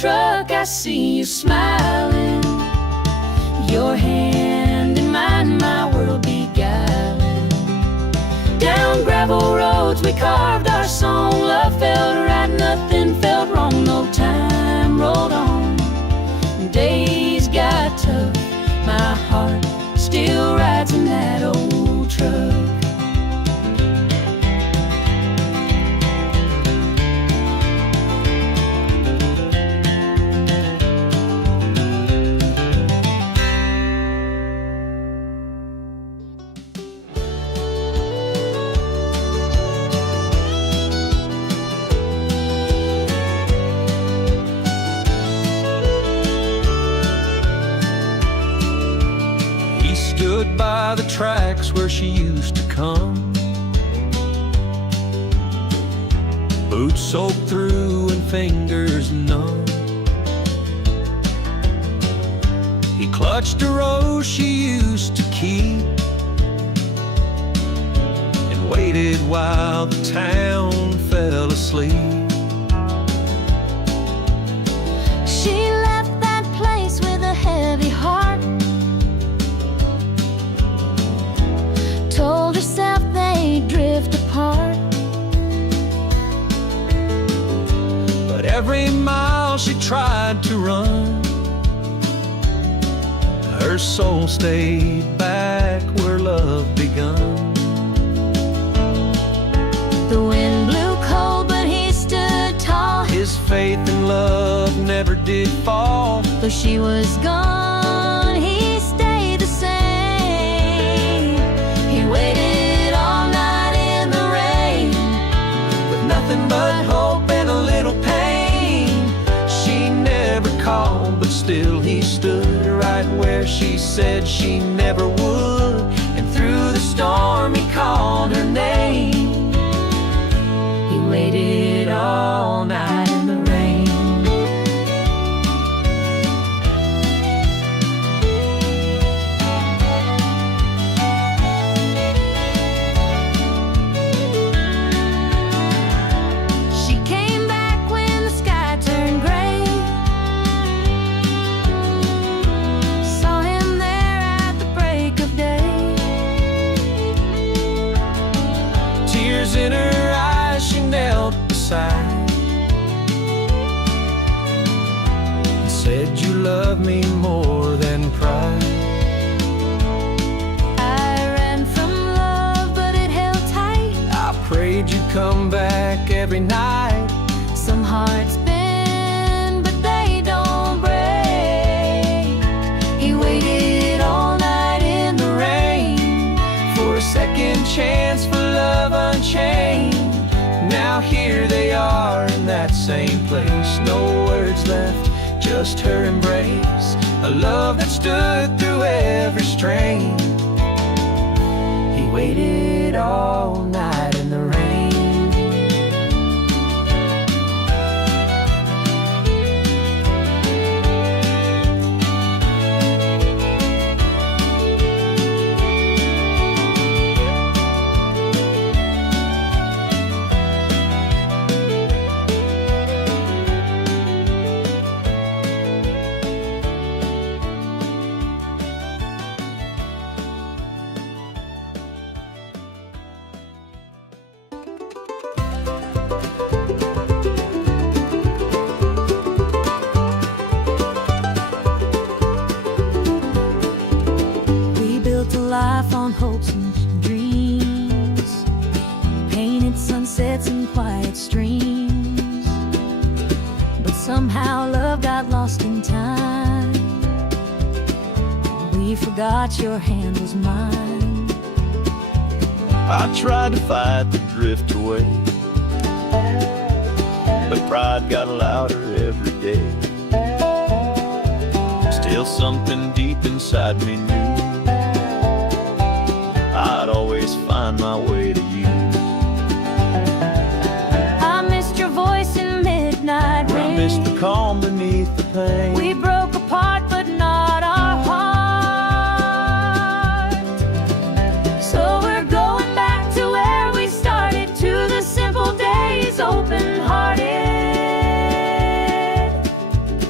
truck, I see you smiling, your hand in mine, my world beguiling. Down gravel roads we carved our song, love felt right, nothing felt wrong, no time rolled on. Days got tough, my heart still rides in that old truck. Stood by the tracks where she used to come, boots soaked through and fingers numb. He clutched a rose she used to keep and waited while the town fell asleep. She left that place with a heavy heart, told herself they'd drift apart. But every mile she tried to run, her soul stayed back where love begun. The wind blew cold, but he stood tall. His faith in love never did fall. Though she was gone, he stayed the same. He waited all night in the rain, With nothing but hope and a little pain. She never called, but still he stood right where she said she never would. And through the storm he called her name. He waited all night in the rain. she came back when the sky turned gray. Saw him there at the break of day. Tears in her eyes, she knelt beside and said, "You love me more than pride." I ran from love, but it held tight. I prayed you'd come back every night. Some hearts bend, but they don't break. He waited all night in the rain For a second chance, for love unchained. Now here they are in that same place. No words left, just her embrace. A love that stood through every strain. He waited all night in the rain. We built a life on hopes and dreams, painted sunsets and quiet streams. But somehow love got lost in time. We forgot your hand was mine. I tried to fight the drift away, but pride got louder every day. Still something deep inside me knew I'd always find my way to you. I missed your voice in midnight I rain. missed the calm beneath the pain. We broke apart, but not our heart. So we're going back to where we started, to the simple days, open-hearted.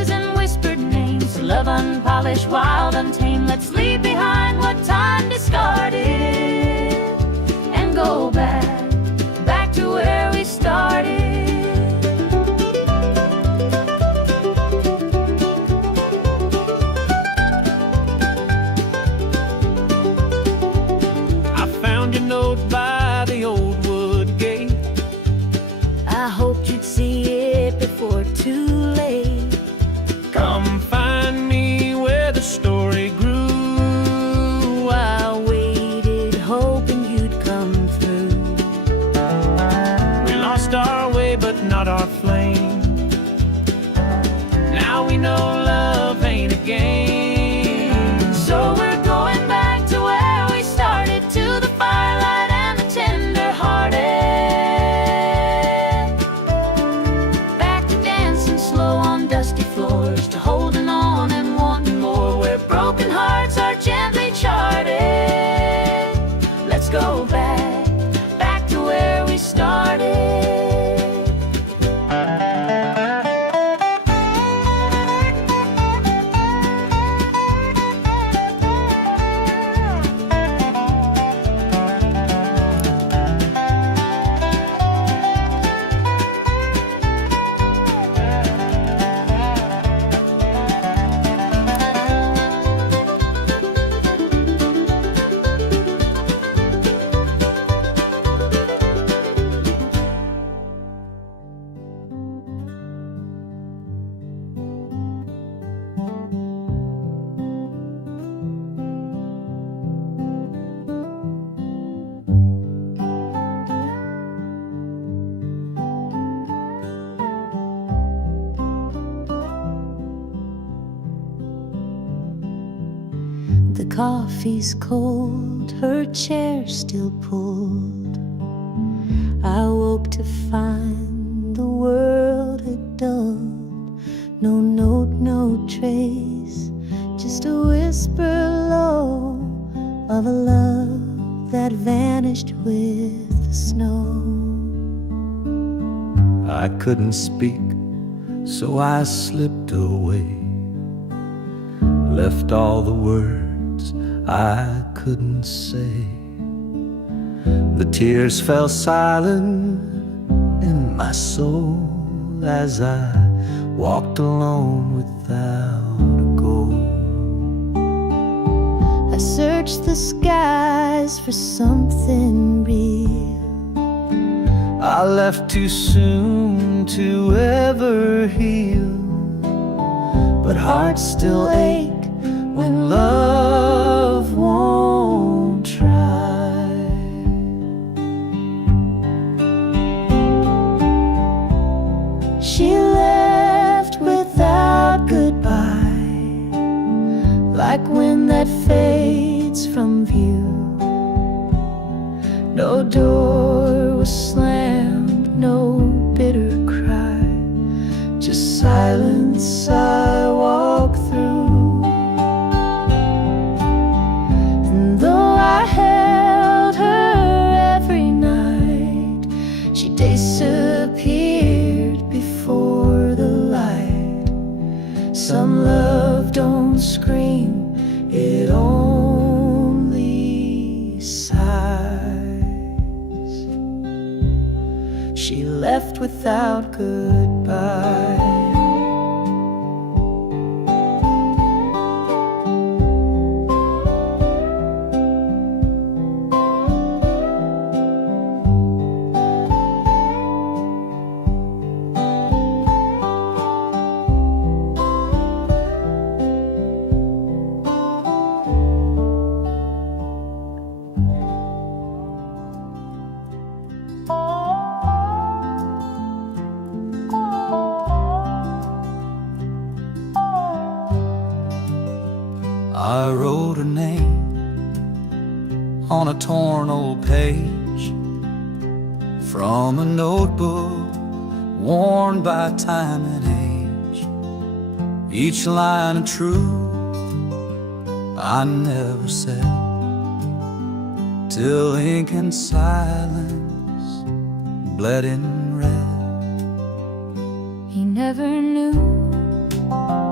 voices and whispered names. Love unpolished, wild, untamed. Let's leave behind what time discarded and go back to where we started. I found your note by the old wood gate. I hoped you'd see it before too late. Come find me where the story grew. I waited, hoping you'd come through. We lost our way, but not our flame. Now we know love ain't a game. So we're going back to where we started, to the firelight and the tender-hearted. Back to dancing slow on dusty floors, to holding on and wanting more, where broken hearts are gently charted. Let's go back to where we started. The coffee's cold, her chair still pulled. I woke to find the world had dulled. No note, no trace, just a whisper low of a love that vanished with the snow. I couldn't speak, so I slipped away. Left all the words I couldn't say. The tears fell silent in my soul as I walked alone without a goal. I searched the skies for something real. I left too soon to ever heal, but hearts still ache when love won't try. She left without goodbye, like wind that fades from view. No door was slammed, no bitter cry, just silence I walk through. And though I held her every night, she disappeared before the light. Some love don't scream, it only sighs. She left without goodbye. I wrote her name on a torn old page from a notebook worn by time and age. Each line of truth I never said, till ink and silence bled in red. He never knew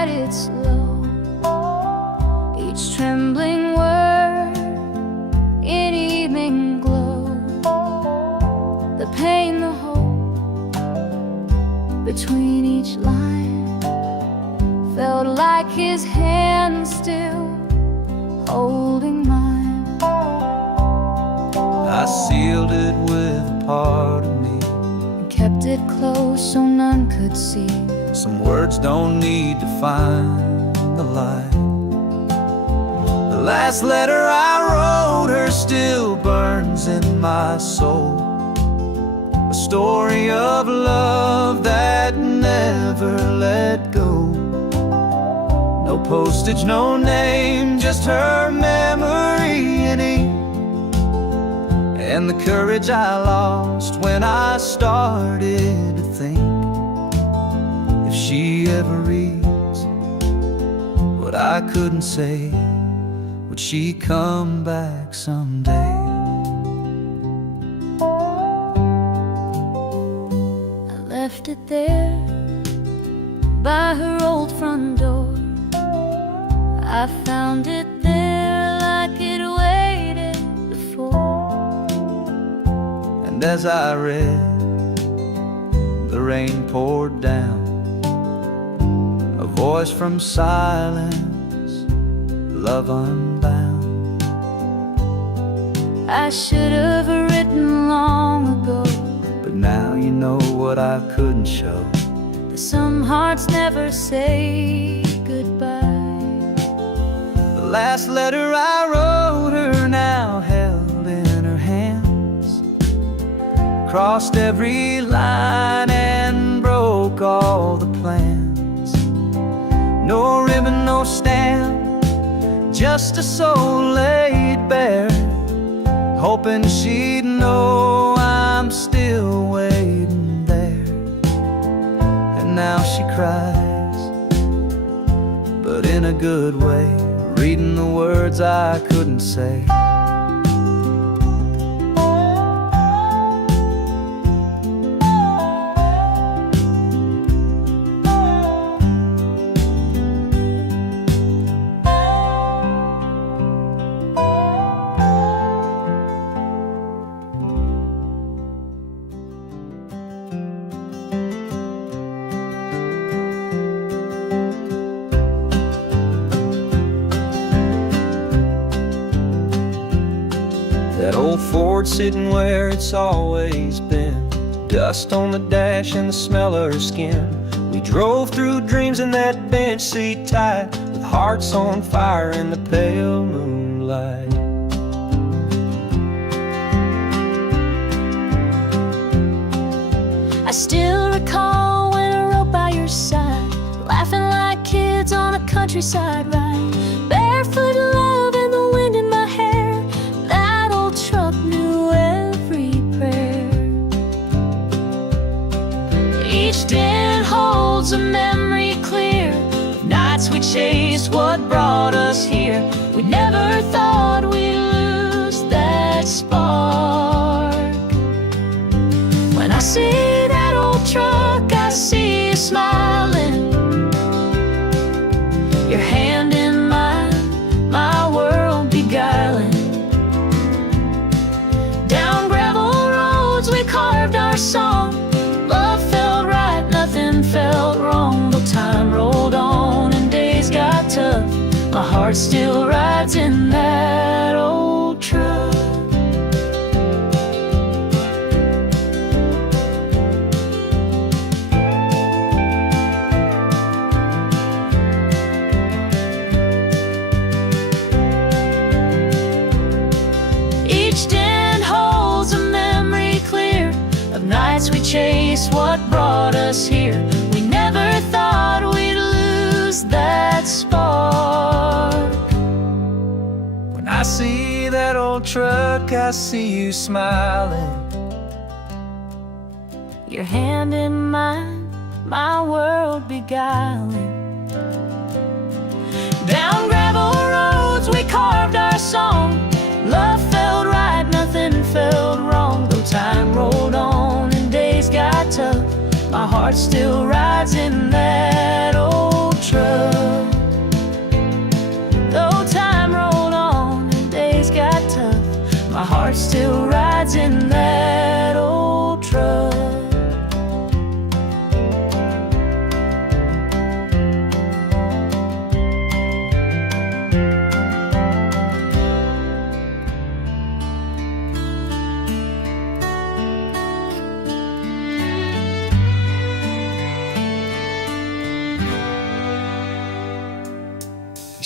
write it slow, each trembling word in evening glow. The pain, the hope between each line felt like his hand still holding mine. I sealed it with a part of me, And kept it close so none could see. some words don't need to find the light. The last letter I wrote her still burns in my soul, a story of love that never let go. No postage, no name, just her memory in ink, and the courage I lost when I started to think, if she ever reads what I couldn't say, would she come back someday? I left it there by her old front door. I found it there like it waited before. And as I read, the rain poured down, a voice from silence, love unbound. I should have written long ago, But now you know what I couldn't show. that some hearts never say goodbye. The last letter I wrote her now held in her hands, crossed every line and broke all the plans. No ribbon, no stamp, just a soul laid bare, hoping she'd know I'm still waiting there. And now she cries, but in a good way, reading the words I couldn't say. That old Ford sitting where it's always been, dust on the dash and the smell of her skin. We drove through dreams in that bench seat tight, with hearts on fire in the pale moonlight. I still recall when I rode by your side, laughing like kids on a countryside ride, barefoot love and the wind in my hair. That old truck knew every prayer. Each dent holds a memory clear of nights we chased what brought us here. We never thought we'd lose that spark. When I see that old truck, I see you smiling, your hand in mine, my world beguiling. Down gravel roads we carved our song, love felt right, nothing felt wrong. Though time rolled on and days got tough, my heart still rides in that old truck. Each dent holds a memory clear of nights we chased what brought us here. We never thought we'd lose that spark. When I see that old truck, I see you smiling, Your hand in mine, my world beguiling. Down gravel roads we carved our song, love felt right, nothing felt wrong. Though time rolled on and days got tough, my heart still rides in that old truck.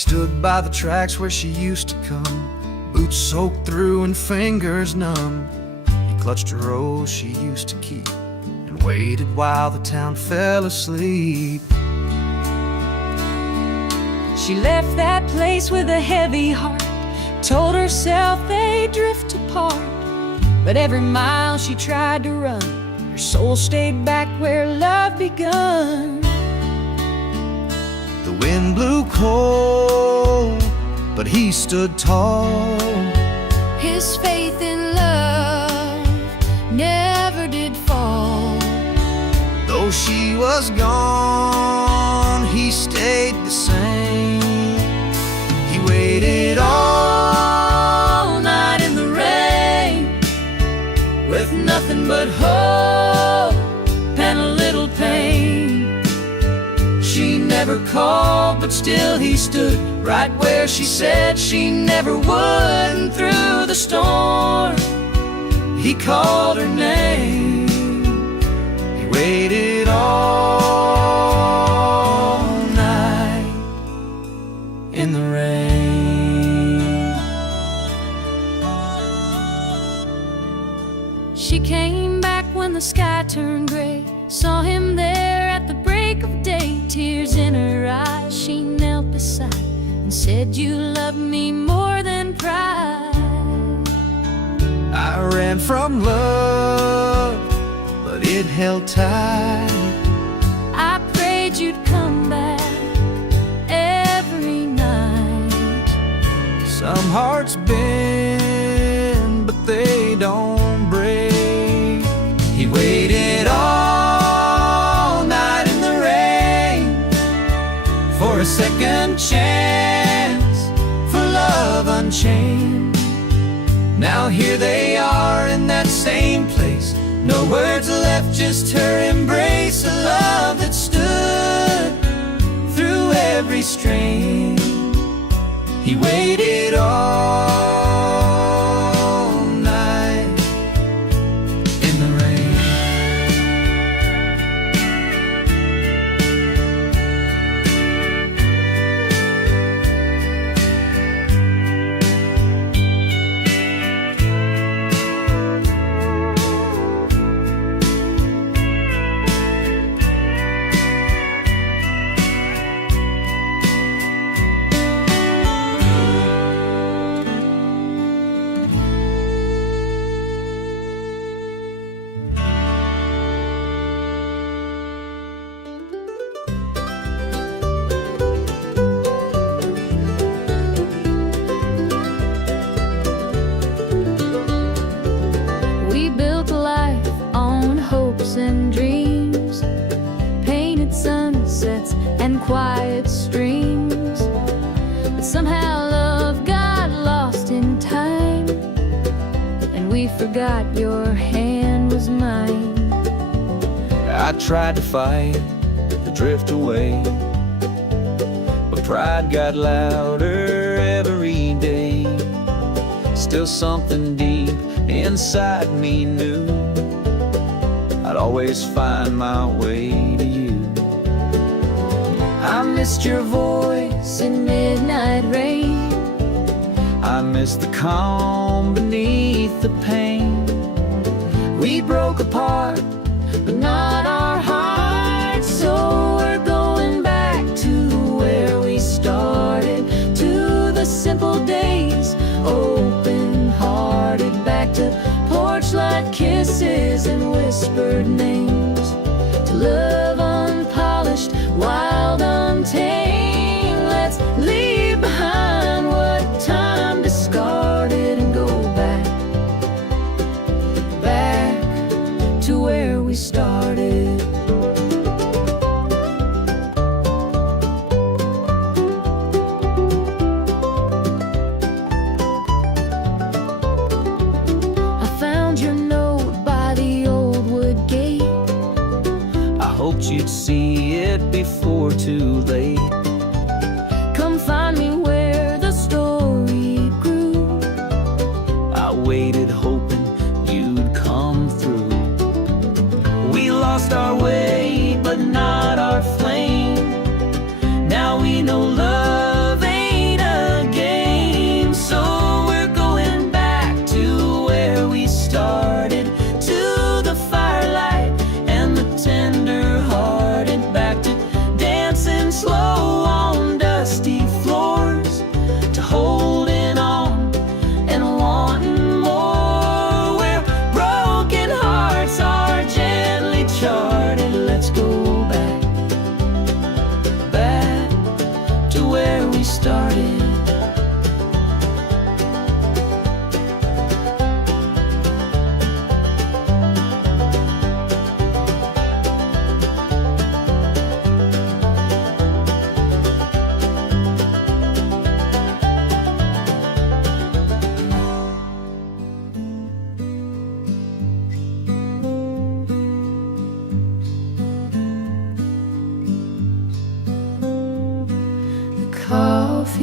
stood by the tracks where she used to come, boots soaked through and fingers numb. He clutched a rose she used to keep and waited while the town fell asleep. She left that place with a heavy heart, told herself they'd drift apart. But every mile she tried to run, her soul stayed back where love begun. The wind blew cold, but he stood tall. His faith in love never did fall. Though she was gone, he stayed the same. He waited all night in the rain, with nothing but hope and a little pain. She never called, but still he stood right where she said she never would. And through the storm, he called her name. He waited all night in the rain. She came back when the sky turned gray, saw him there at the break of day. Tears in her eyes, she knelt beside and said, "You love me more than pride." I ran from love, but it held tight. I prayed you'd come back every night. Some hearts bend, but they don't break. He waited all night in the rain for a second chance, for love unchained. Now here they are in that same place, no words left, just her embrace. A love that stood through every strain. He waited all night in the rain. We built a life on hopes and dreams, painted sunsets and quiet streams. But somehow love got lost in time, and we forgot your hand was mine. I tried to fight, to drift away, but pride got louder every day. Still something deep inside me knew I'd always find my way to you. I missed your voice in midnight rain. I missed the calm beneath the pain. We broke apart, but not our hearts. So we're going back to where we started, to the simple days, open-hearted, back to porch light kisses and whispered names, to love unpolished, wild, untamed. Let's leave behind what time discarded and go back, back to where we started. I found your note by the old wood gate. I hoped you'd see it before too late. Come find me where the story grew. I waited hoping you'd come through. We lost our way, but not our flame. Now we know love ain't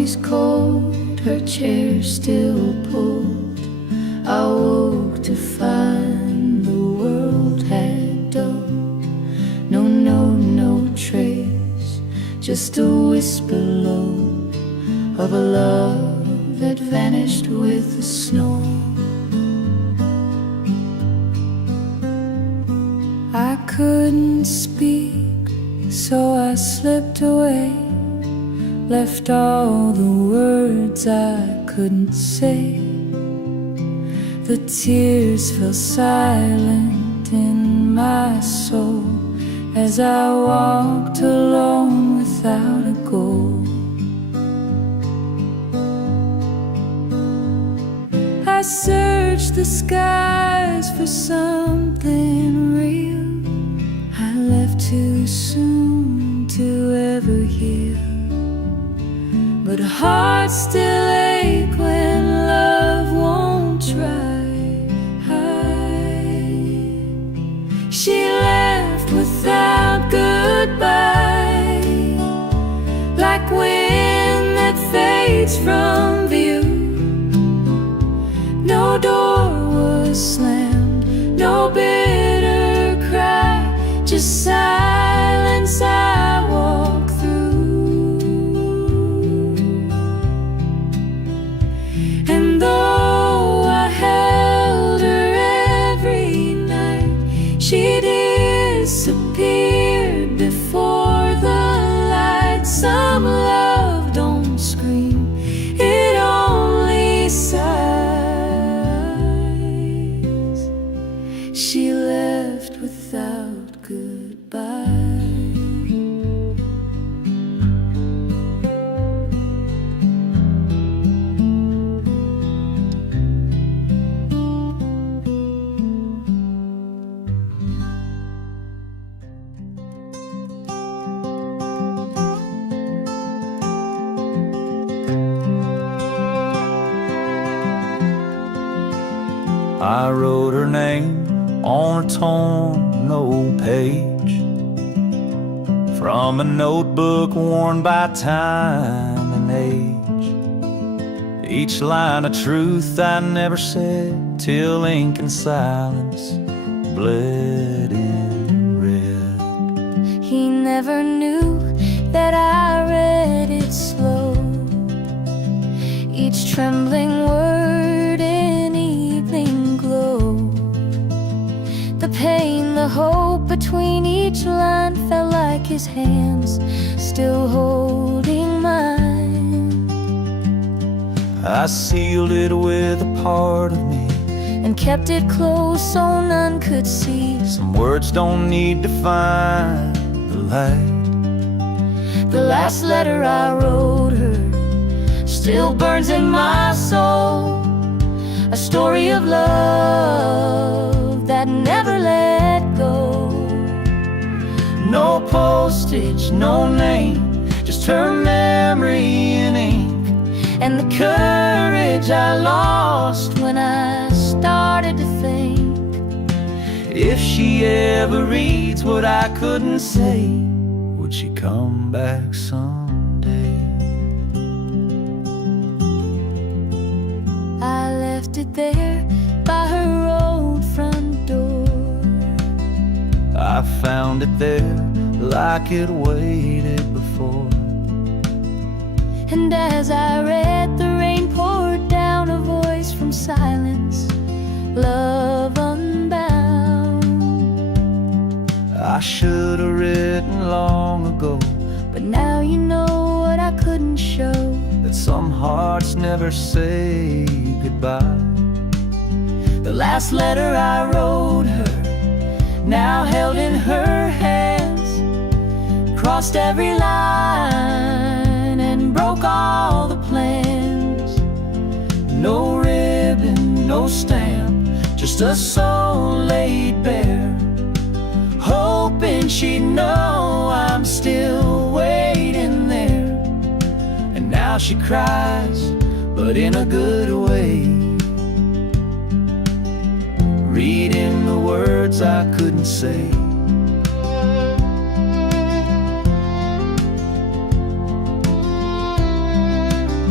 she's cold, her chair still pulled. I woke to find the world had dulled. No trace, just a whisper low of a love that vanished with the snow. I couldn't speak, so I slipped away, left all the words I couldn't say. The tears fell silent in my soul as I walked alone without a goal. I searched the skies for something real. I left too soon to ever heal, but hearts still ache when love won't try. She left without goodbye, like wind that fades from view. No door was slammed, no bitter cry, just silence I walk through. And though I held her every night, she disappeared before the light. Some love don't scream, it only sighs. She left without goodbye. I wrote her name on a torn old page from a notebook worn by time and age. Each line a truth I never said till ink and silence bled in red. He never knew that I read it slow, each trembling word in evening glow. The pain, the hope between each line felt like his hands still holding mine. I sealed it with a part of me and kept it close so none could see. Some words don't need to find the light. The last letter I wrote her still burns in my soul, a story of love that never let go. No postage, no name, just her memory in ink, and the courage I lost when I started to think. If she ever reads what I couldn't say, would she come back someday? I left it there by her old front door. I found it there like it waited before. And as I read, the rain poured down, a voice from silence, love unbound. I should have written long ago, but now you know what I couldn't show, that some hearts never say goodbye. The last letter I wrote her, now held in her hands, crossed every line and broke all the plans. No ribbon, no stamp, just a soul laid bare, hoping she'd know I'm still waiting there. And now she cries, but in a good way, reading the words I couldn't say.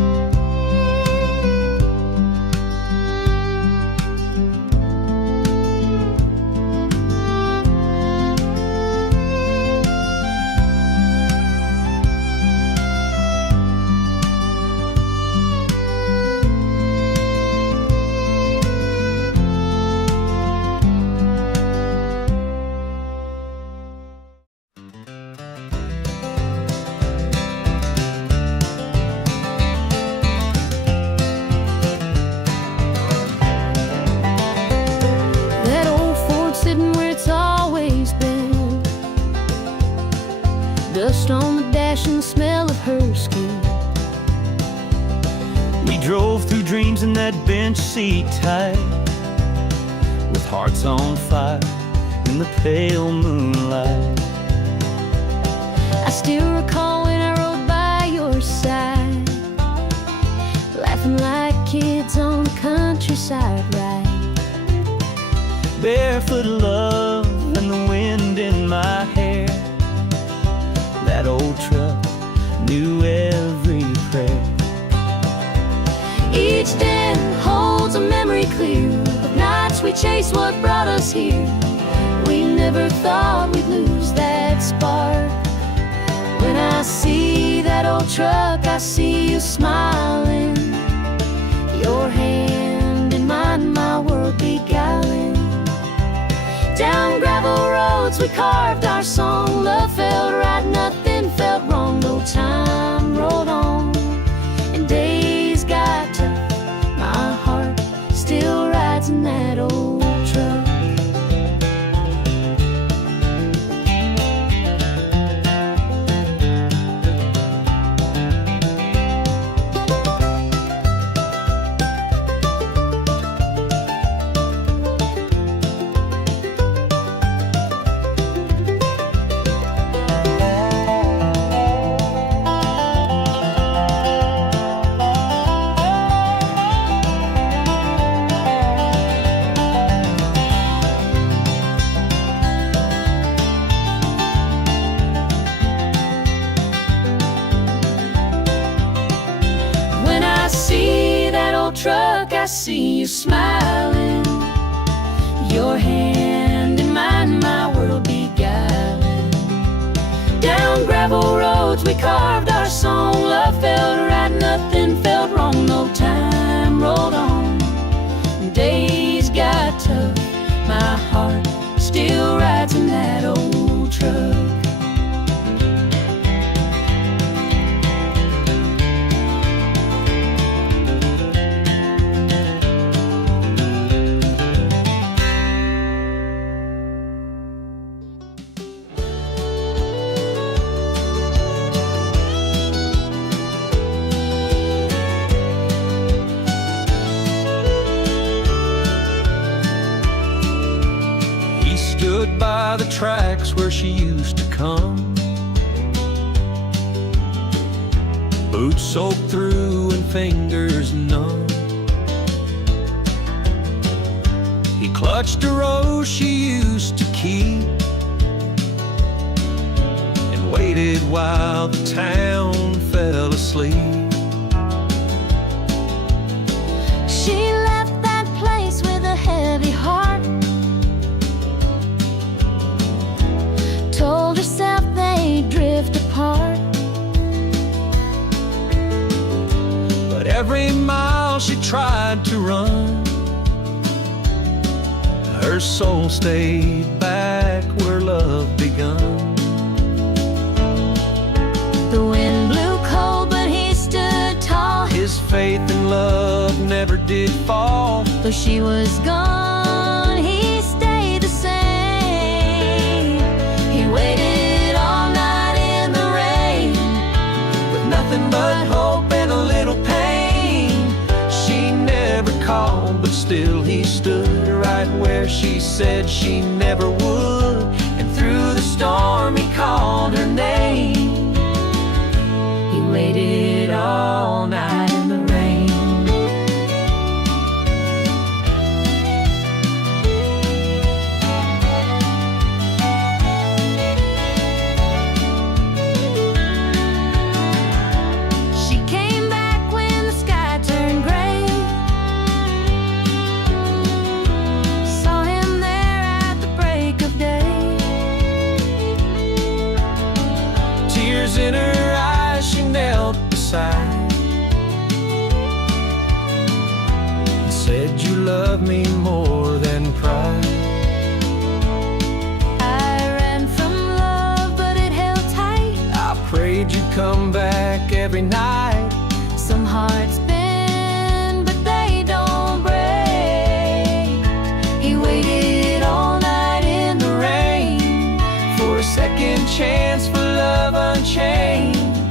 brush and the smell of her skin. We drove through dreams in that bench seat tight, with hearts on fire in the pale moonlight. I still recall when I rode by your side, laughing like kids on the countryside ride. Barefoot love and the wind in my hair. That old truck knew every prayer. Each day holds a memory clear of nights we chased what brought us here. We never thought we'd lose that spark. When I see that old truck, I see you smiling, your hand in mine, my world beguiling. Down gravel roads we carved our song. Love felt right, nothing felt wrong. No time rolled on and days got tough. My heart still rides in that old truck. Truck, I see you smiling, your hand in mine, my world beguiling. Down gravel roads we carved our song. Love felt right, nothing felt wrong. No time rolled on, days got tough. My heart still rides in that old truck. Stood by the tracks where she used to come, boots soaked through and fingers numb. He clutched a rose she used to keep and waited while the town fell asleep. She left that place with a heavy heart, told herself they'd drift apart. But every mile she tried to run, her soul stayed back where love begun. The wind blew cold, but he stood tall. His faith in love never did fall. Though she was gone, he stayed the same. He waited all night in the rain, With nothing but hope and a little pain. She never called, but still he stood right where she said she never would. And through the storm he called her name. he waited all night in the rain. She came back when the sky turned gray, saw him there at the break of day. Tears in her eyes, she knelt beside and said, "You love me more than pride." I ran from love, but it held tight. I prayed you'd come back every night. Some hearts bend, but they don't break. He waited all night in the rain For a second chance, for love unchained.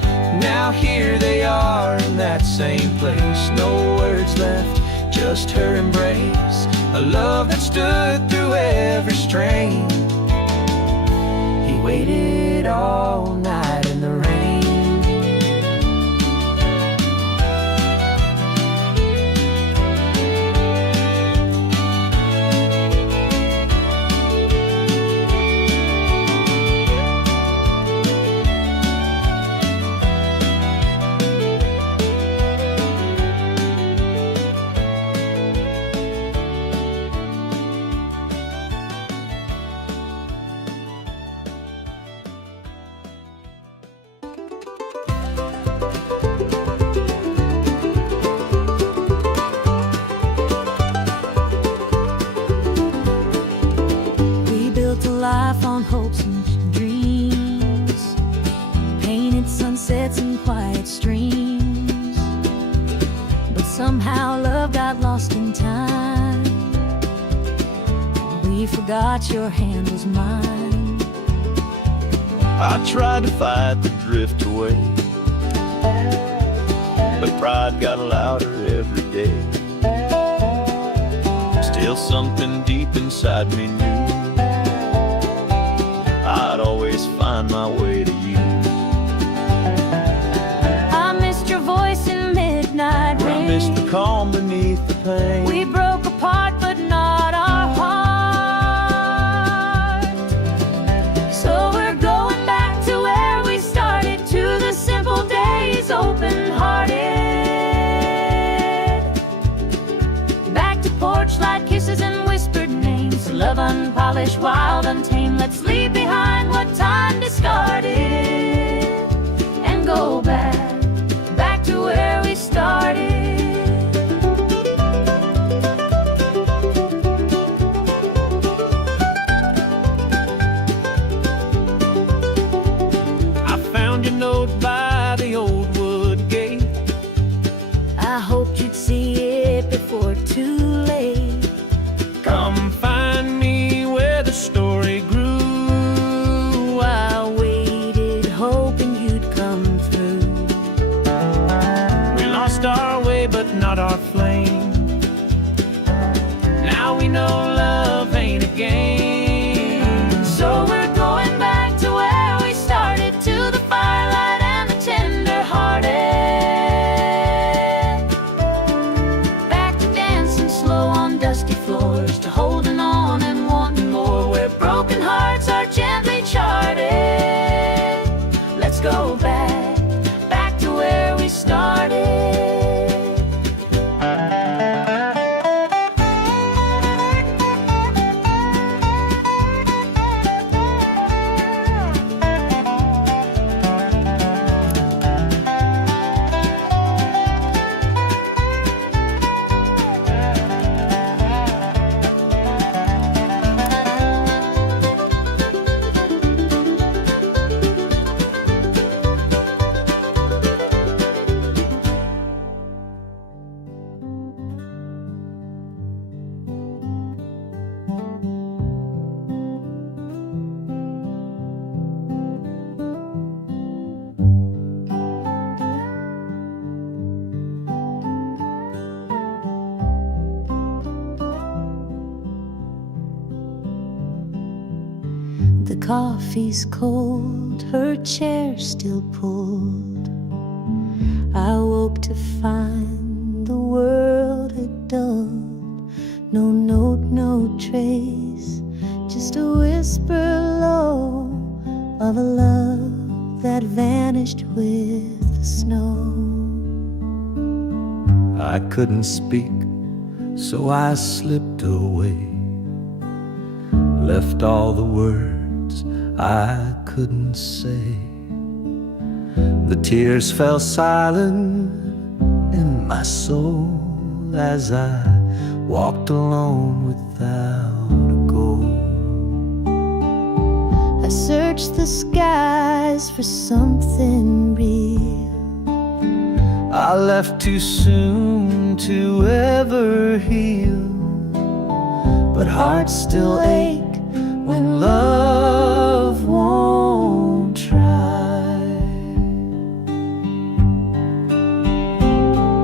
same place. No words left, just her embrace. A love that stood through every strain. He waited all night in the rain. Life on hopes and dreams, painted sunsets and quiet streams. But somehow love got lost in time. We forgot your hand was mine. I tried to fight the drift away, but pride got louder every day. Still something deep inside me knew I'd always find my way to you. I missed your voice in midnight rain. I missed the calm beneath the pain. We broke apart but not our heart. So we're going back to where we started, to the simple days, open-hearted. Back to porch light kisses and whispered names. Love unpolished, wild, untamed. Let's leave behind what time discarded and go back to where we started. I found your note by the old wood gate. I hoped you'd see it before too late. Come find me where the story grew. I waited, hoping you'd come through. We lost our way, but not our flame. Now we know love ain't a game. So we're going back to where we started, to the firelight and the tender-hearted. Back to dancing slow on dusty floors, to holding on and wanting more, where broken hearts are gently charted. Let's go back to where we started. The coffee's cold, her chair still pulled. I woke to find the world had dulled. No note, no trace, just a whisper low of a love that vanished with the snow. I couldn't speak, so I slipped away. Left all the words I couldn't say. The tears fell silent in my soul as I walked alone without a goal. I searched the skies for something real. I left too soon to ever heal, but hearts still ache when love won't try.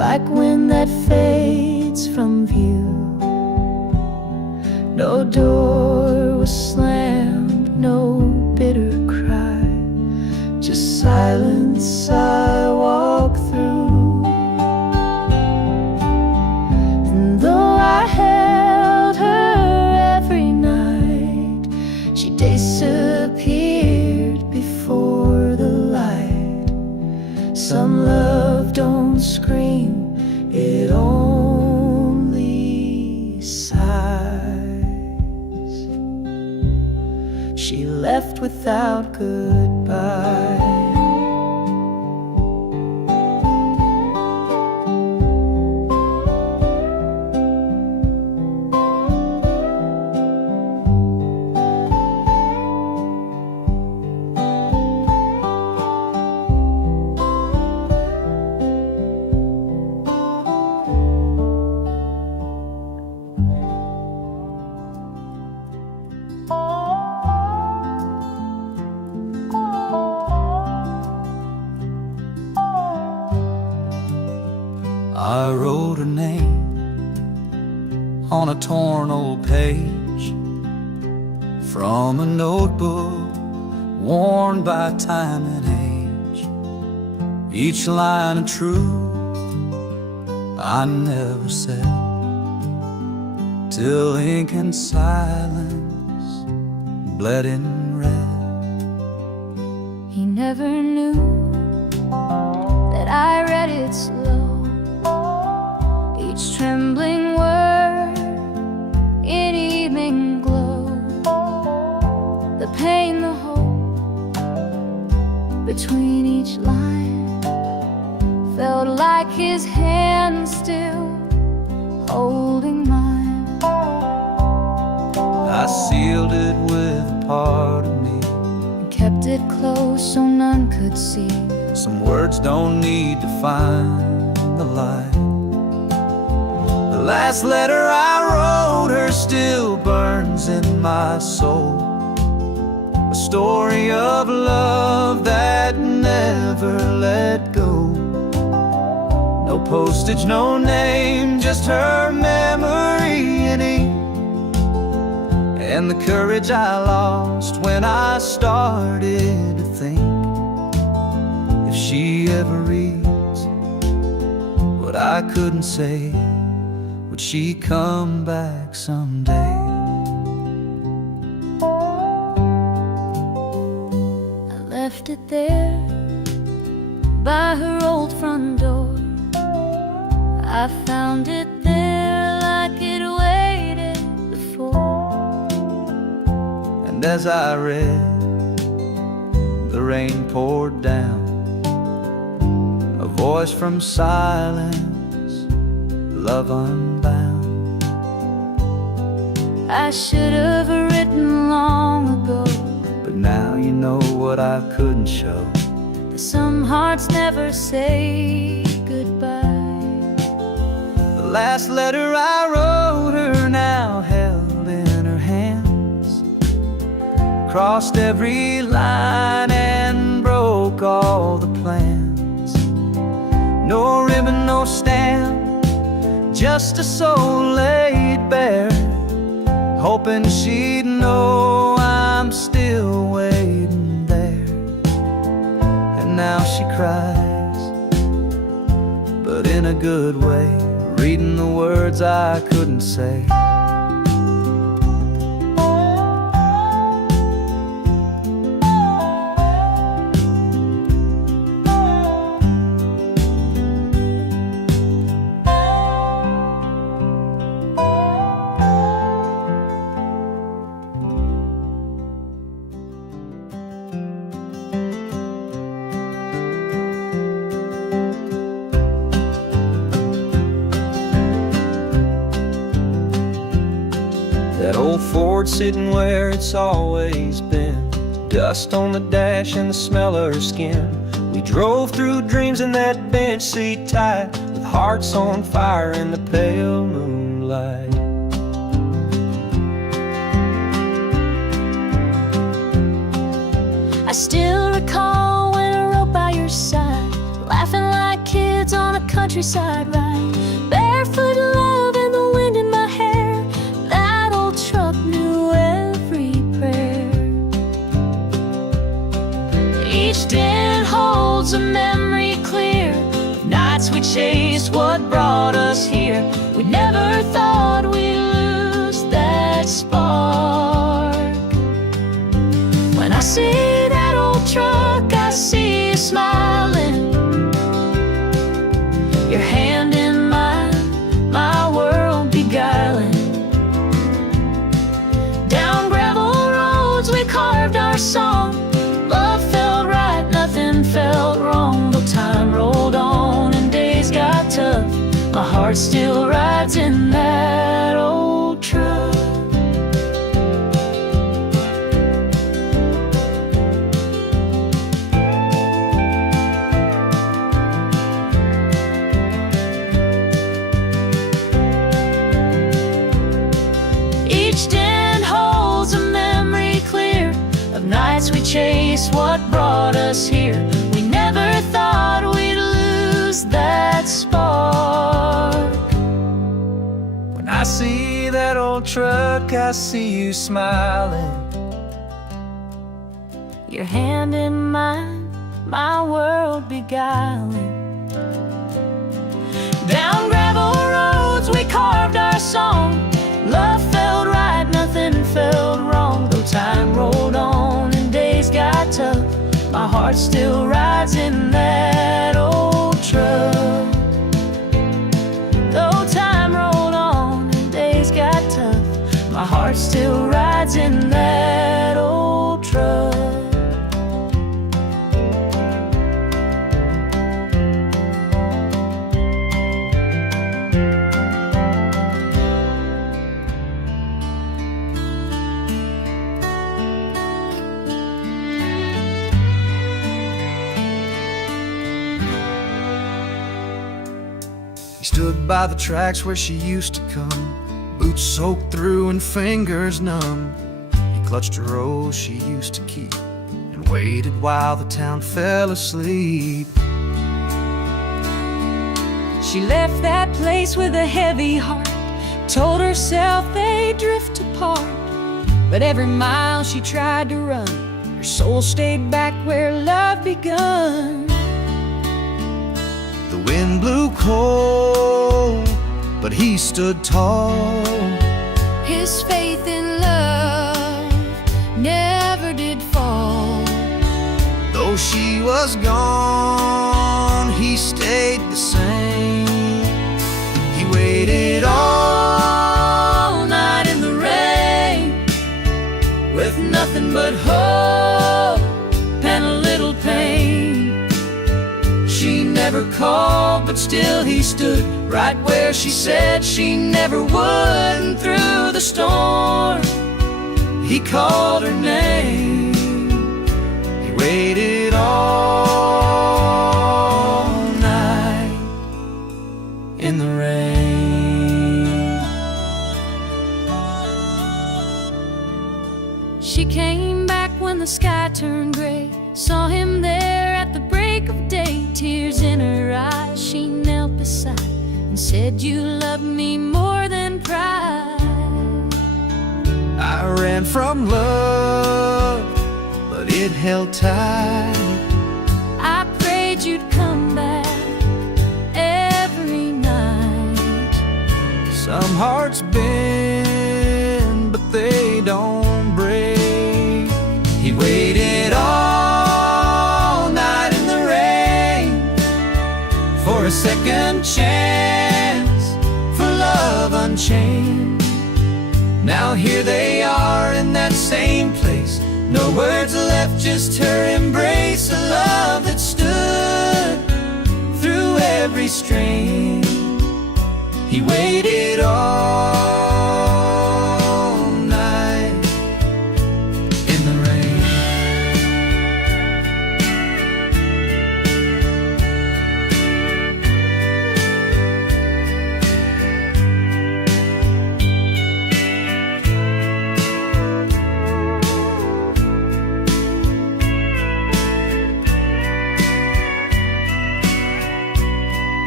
like wind that fades from view. No door was slammed, no bitter cry, just silence I walk through. And though I held her every night, she disappeared before the light. Some love don't scream, it only sighs. She left without goodbye. I wrote her name on a torn old page from a notebook worn by time and age. Each line of truth I never said, till ink and silence bled in red. He never knew that I read it slow, each trembling word in evening glow. The pain, the hope between each line felt like his hand still holding mine. I sealed it with a part of me, And kept it close so none could see. some words don't need to find the light. The last letter I wrote her still burns in my soul, a story of love that never let go. No postage, no name, just her memory in ink, and the courage I lost when I started to think, if she ever reads what I couldn't say, would she come back someday? I left it there by her old front door. I found it there like it waited before. And as I read, the rain poured down, a voice from silence, love unbound. I should have written long ago, But now you know what I couldn't show. that some hearts never say goodbye. The last letter I wrote her now held in her hands, crossed every line and broke all the plans. No ribbon, no stamp, just a soul laid bare, hoping she'd know I'm still waiting there. And now she cries, but in a good way, reading the words I couldn't say. That old Ford sitting where it's always been, dust on the dash and the smell of her skin. We drove through dreams in that bench seat tight, with hearts on fire in the pale moonlight. I still recall when I rode by your side, laughing like kids kids on a countryside ride, barefoot love and the wind in my hair. That old truck knew every prayer. Each den holds a memory clear, nights we chased what brought us here. We never thought we'd lose that spark. When I see that old truck, I see you smiling, your hand in mine, my world beguiling. Down gravel roads we carved our song. Love felt right, nothing felt wrong. Though time rolled on and days got tough, my heart still rides in that old truck. Each den holds a memory clear of nights we chased what brought us here. We never thought we'd lose that spark. When I see that old truck, I see you smiling, Your hand in mine, my world beguiling. Down gravel roads we carved our song. Love felt right, nothing felt wrong. Though time rolled on and days got tough, my heart still rides in that old truck. Though time rolled on and days got tough, my heart still rides in that old truck. He stood by the tracks where she used to come, boots soaked through and fingers numb. He clutched a rose she used to keep and waited while the town fell asleep. She left that place with a heavy heart, told herself they'd drift apart. But every mile she tried to run, her soul stayed back where love begun. The wind blew cold, but he stood tall. His faith in love never did fall. Though she was gone, he stayed the same. He waited all night in the rain, with nothing but hope and a little pain. She never called, but still he stood right where she said she never would. And through the storm, he called her name. He waited all night in the rain. She came back when the sky turned gray, saw him there at the break of day. Tears in her eyes, she knelt beside and said, "You love me more than pride." I ran from love, but it held tight. I prayed you'd come back every night. Some hearts bend, but they don't break. He waited all night in the rain for a second chance, for love unchained. Now here they are in that same place, no words left, just her embrace. A love that stood through every strain. He waited all night in the rain.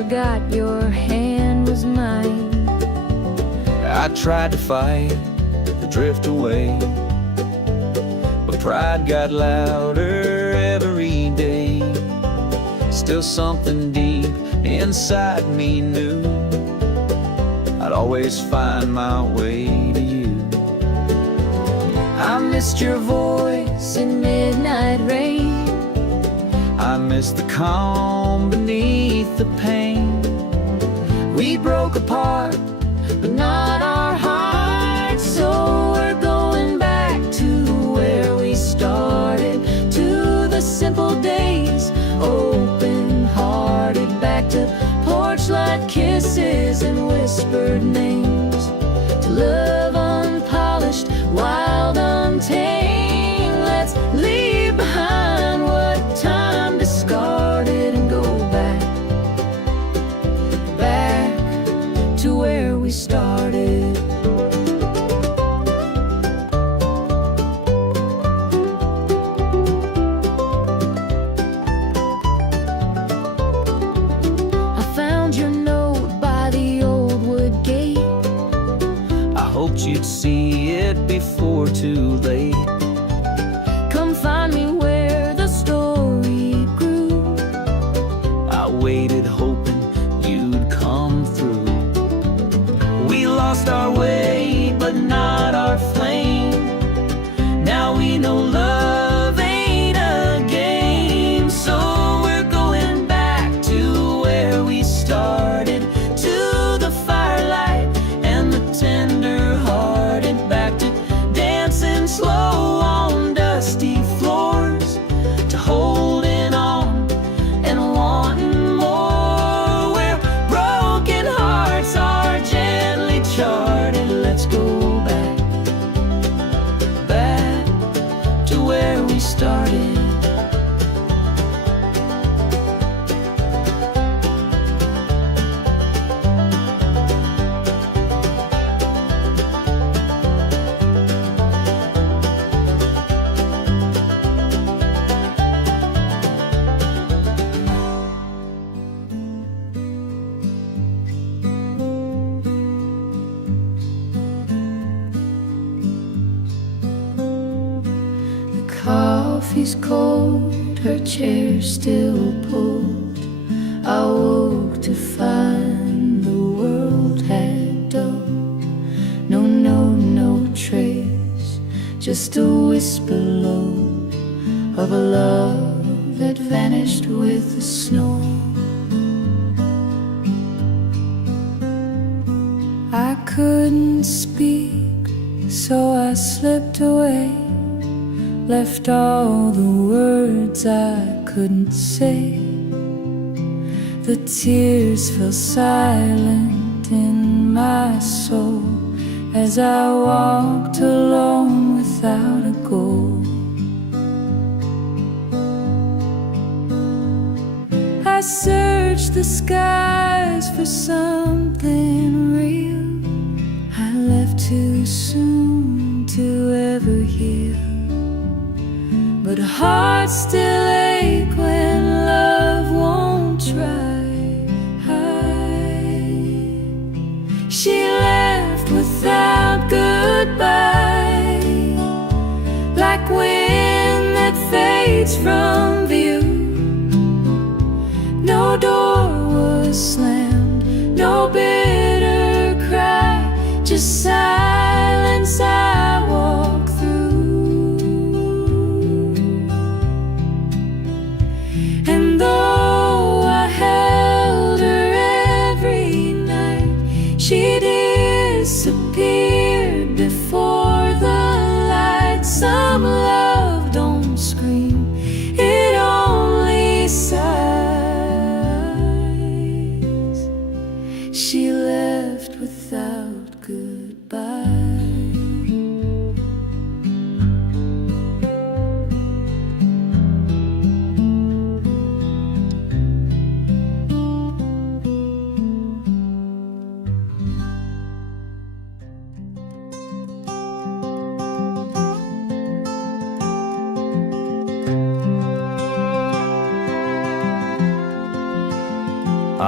forgot your hand was mine. I tried to fight the drift away, but pride got louder every day. Still something deep inside me knew I'd always find my way to you. I missed your voice in midnight rain. I missed the calm beneath the pain. We broke apart, but not our hearts. So we're going back to where we started, to the simple days, open-hearted. Back to porch light kisses and whispered names, to love unpolished, wild, untamed. Let's leave behind what time discarded and go back, back to where we started. I found your note by the old wood gate. I hoped you'd see it before too late. Come find me where the story grew. I waited hoping you'd come through. We lost our way, but not our flame. Now we know love ain't a game. So we're going back to where we started, to the firelight and the tender-hearted. Back to dancing slow on dusty floors, to holding on and wanting more, where broken hearts are gently charted. Let's go back, back to where we started. The coffee's cold, her chair still pulled. I woke to find the world had dulled. No trace, just a whisper low of a love that vanished with the snow. I couldn't speak, so I slipped away, left all the words I couldn't say. The tears fell silent in my soul as I walked alone without a goal. I searched the skies for something real. I left too soon to ever heal, but hearts still ache when love won't try. She left without goodbye, like wind that fades from view. No door was slammed, no bitter cry, just silence I walk through. And though I held her every night, she disappeared before the light. Some love don't scream, it only sighs. She left without goodbye.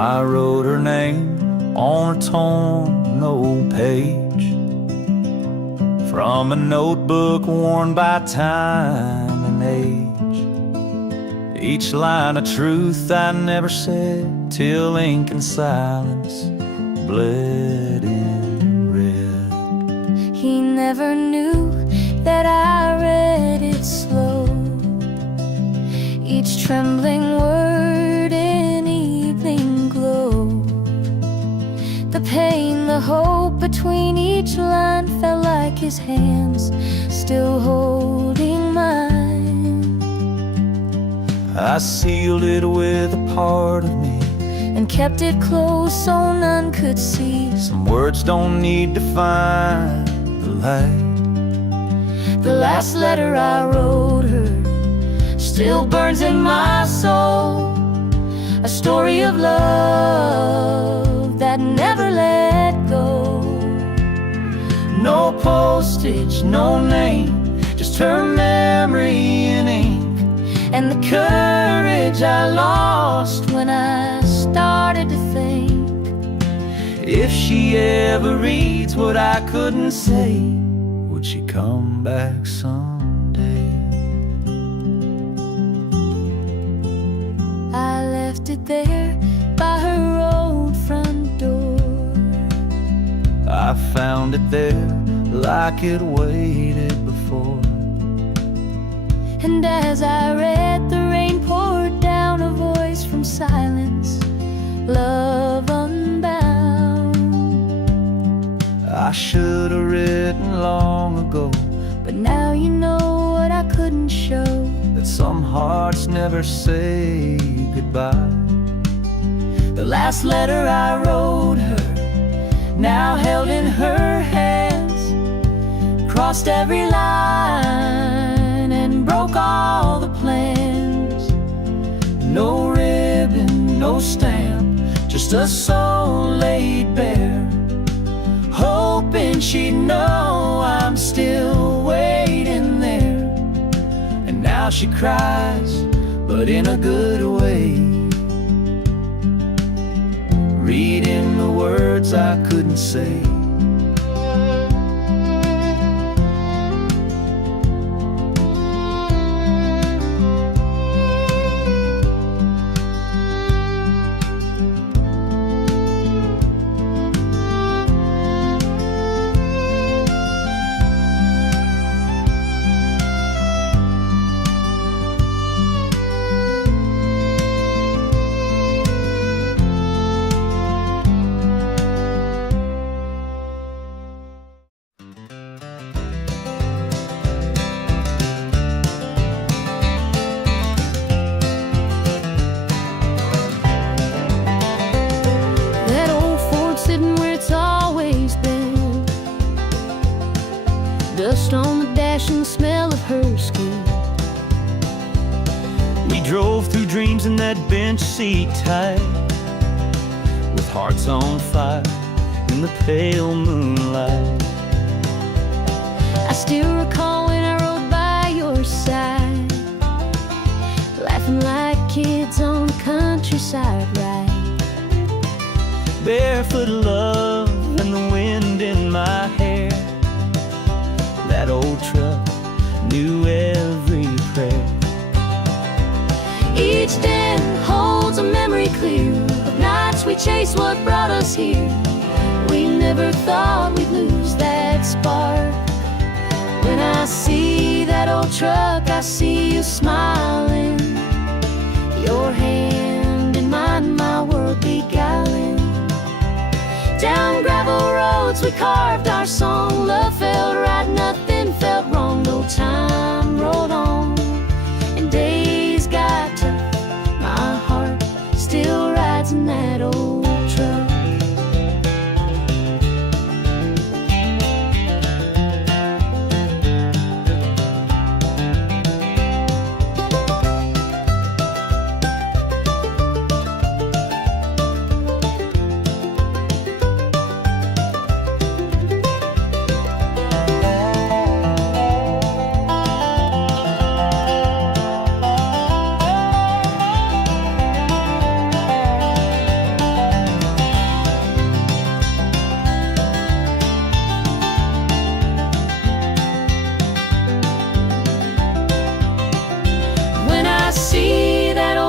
I wrote her name on a torn old page from a notebook worn by time and age. Each line of truth I never said till ink and silence bled in red. He never knew that I read it slow, each trembling word in evening glow. The pain, the hope between each line felt like his hands still holding mine. I sealed it with a part of me and kept it close so none could see. Some words don't need to find the light. The last letter I wrote her still burns in my soul, a story of love that never let go. No postage, no name, just her memory in ink, and the courage I lost when I started to think, if she ever reads what I couldn't say, would she come back someday? I left it there by her old front door. I found it there like it waited before. And as I read, the rain poured down, a voice from silence, love unbound. I should have written long ago, but now you know what I couldn't show, that some hearts never say goodbye. The last letter I wrote her, now held in her hands, crossed every line and broke all the plans. No ribbon, no stamp, just a soul laid bare, hoping she'd know I'm still waiting there. And now she cries, but in a good way, reading the words I couldn't say. Dust on the dash and the smell of her skin. We drove through dreams in that bench seat tight, with hearts on fire in the pale moonlight. I still recall when I rode by your side, laughing like kids on the countryside ride. Barefoot love and the wind in my hair. That old truck knew every prayer. Each den holds a memory clear of nights we chased what brought us here. We never thought we'd lose that spark. When I see that old truck, I see you smiling, your hand in mine, my world beguiling. Down gravel roads we carved our song. Love felt right, nothing felt wrong. No time rolled on and days got tough. My heart still rides in that old truck.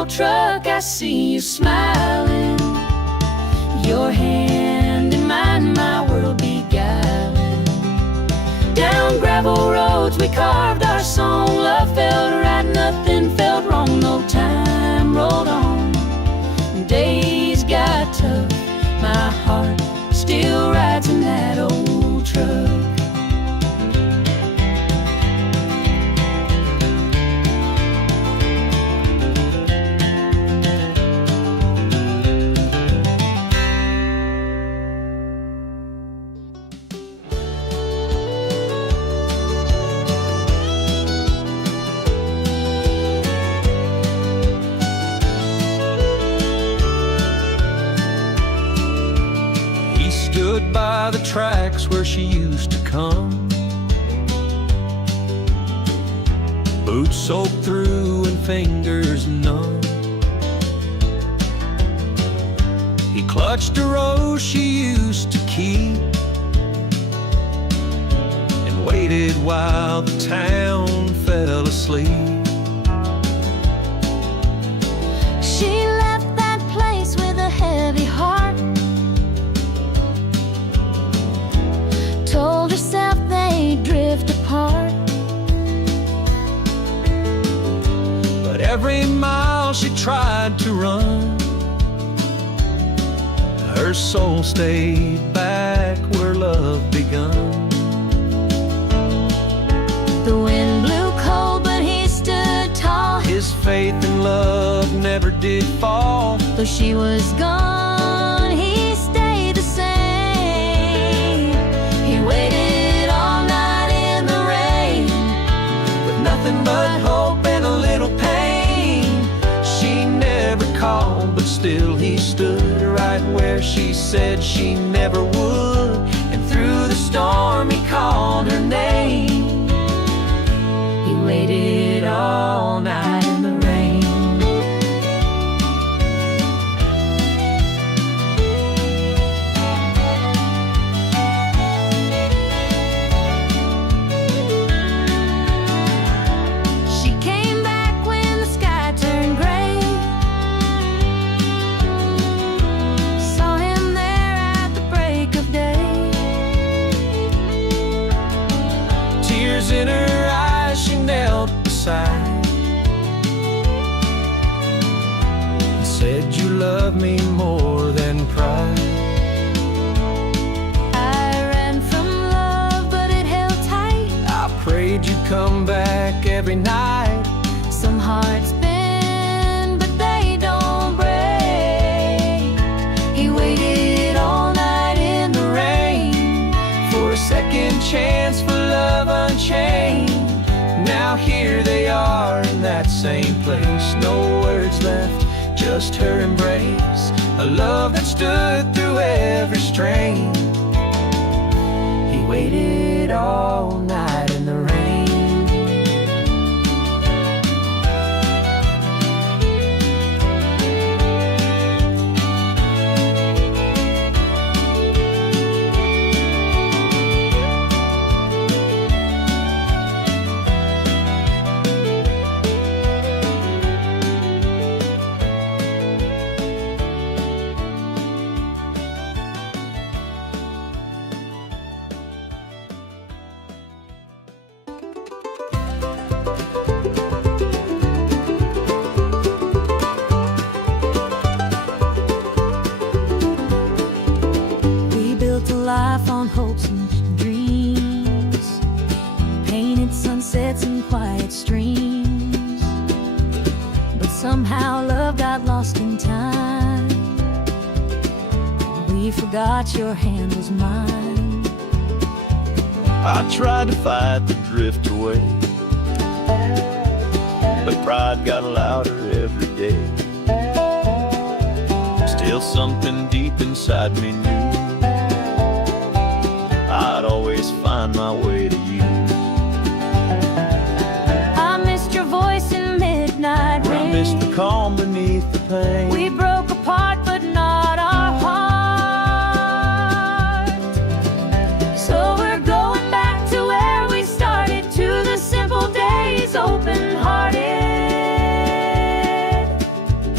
old truck, I see you smiling. Your hand in mine, my world beguiling. Down gravel roads we carved our song. Love felt right, nothing felt wrong. No time rolled on, days got tough. My heart still rides in that old truck. Stood by the tracks where she used to come, boots soaked through and fingers numb. He clutched a rose she used to keep and waited while the town fell asleep. She left that place with a heavy heart, told herself they'd drift apart. But every mile she tried to run, her soul stayed back where love begun. The wind blew cold, but he stood tall. His faith in love never did fall. Though she was gone, he stayed the same. He waited all night in the rain, With nothing but hope and a little pain. She never called, but still he stood right where she said she never would. And through the storm he called her name. He waited all night in the rain. she came back when the sky turned gray. Saw him there at the break of day. Tears in her eyes, she knelt beside and said, "You love me more than pride." I ran from love, but it held tight. I prayed you'd come back every night. Some hearts bend, but they don't break. He waited all night in the rain For a second chance for love unchained. Now here they are in that same place. No words left, just her embrace. A love that stood through every strain. He waited all night in the rain. We built a life on hopes and dreams, painted sunsets and quiet streams. But somehow love got lost in time. We forgot your hand was mine. I tried to fight the drift away, but pride got louder every day. Still something deep inside me knew I'd always find my way to you. I missed your voice in midnight I rain. missed the calm beneath the pain. We broke apart, but not our heart. So we're going back to where we started, to the simple days, open-hearted.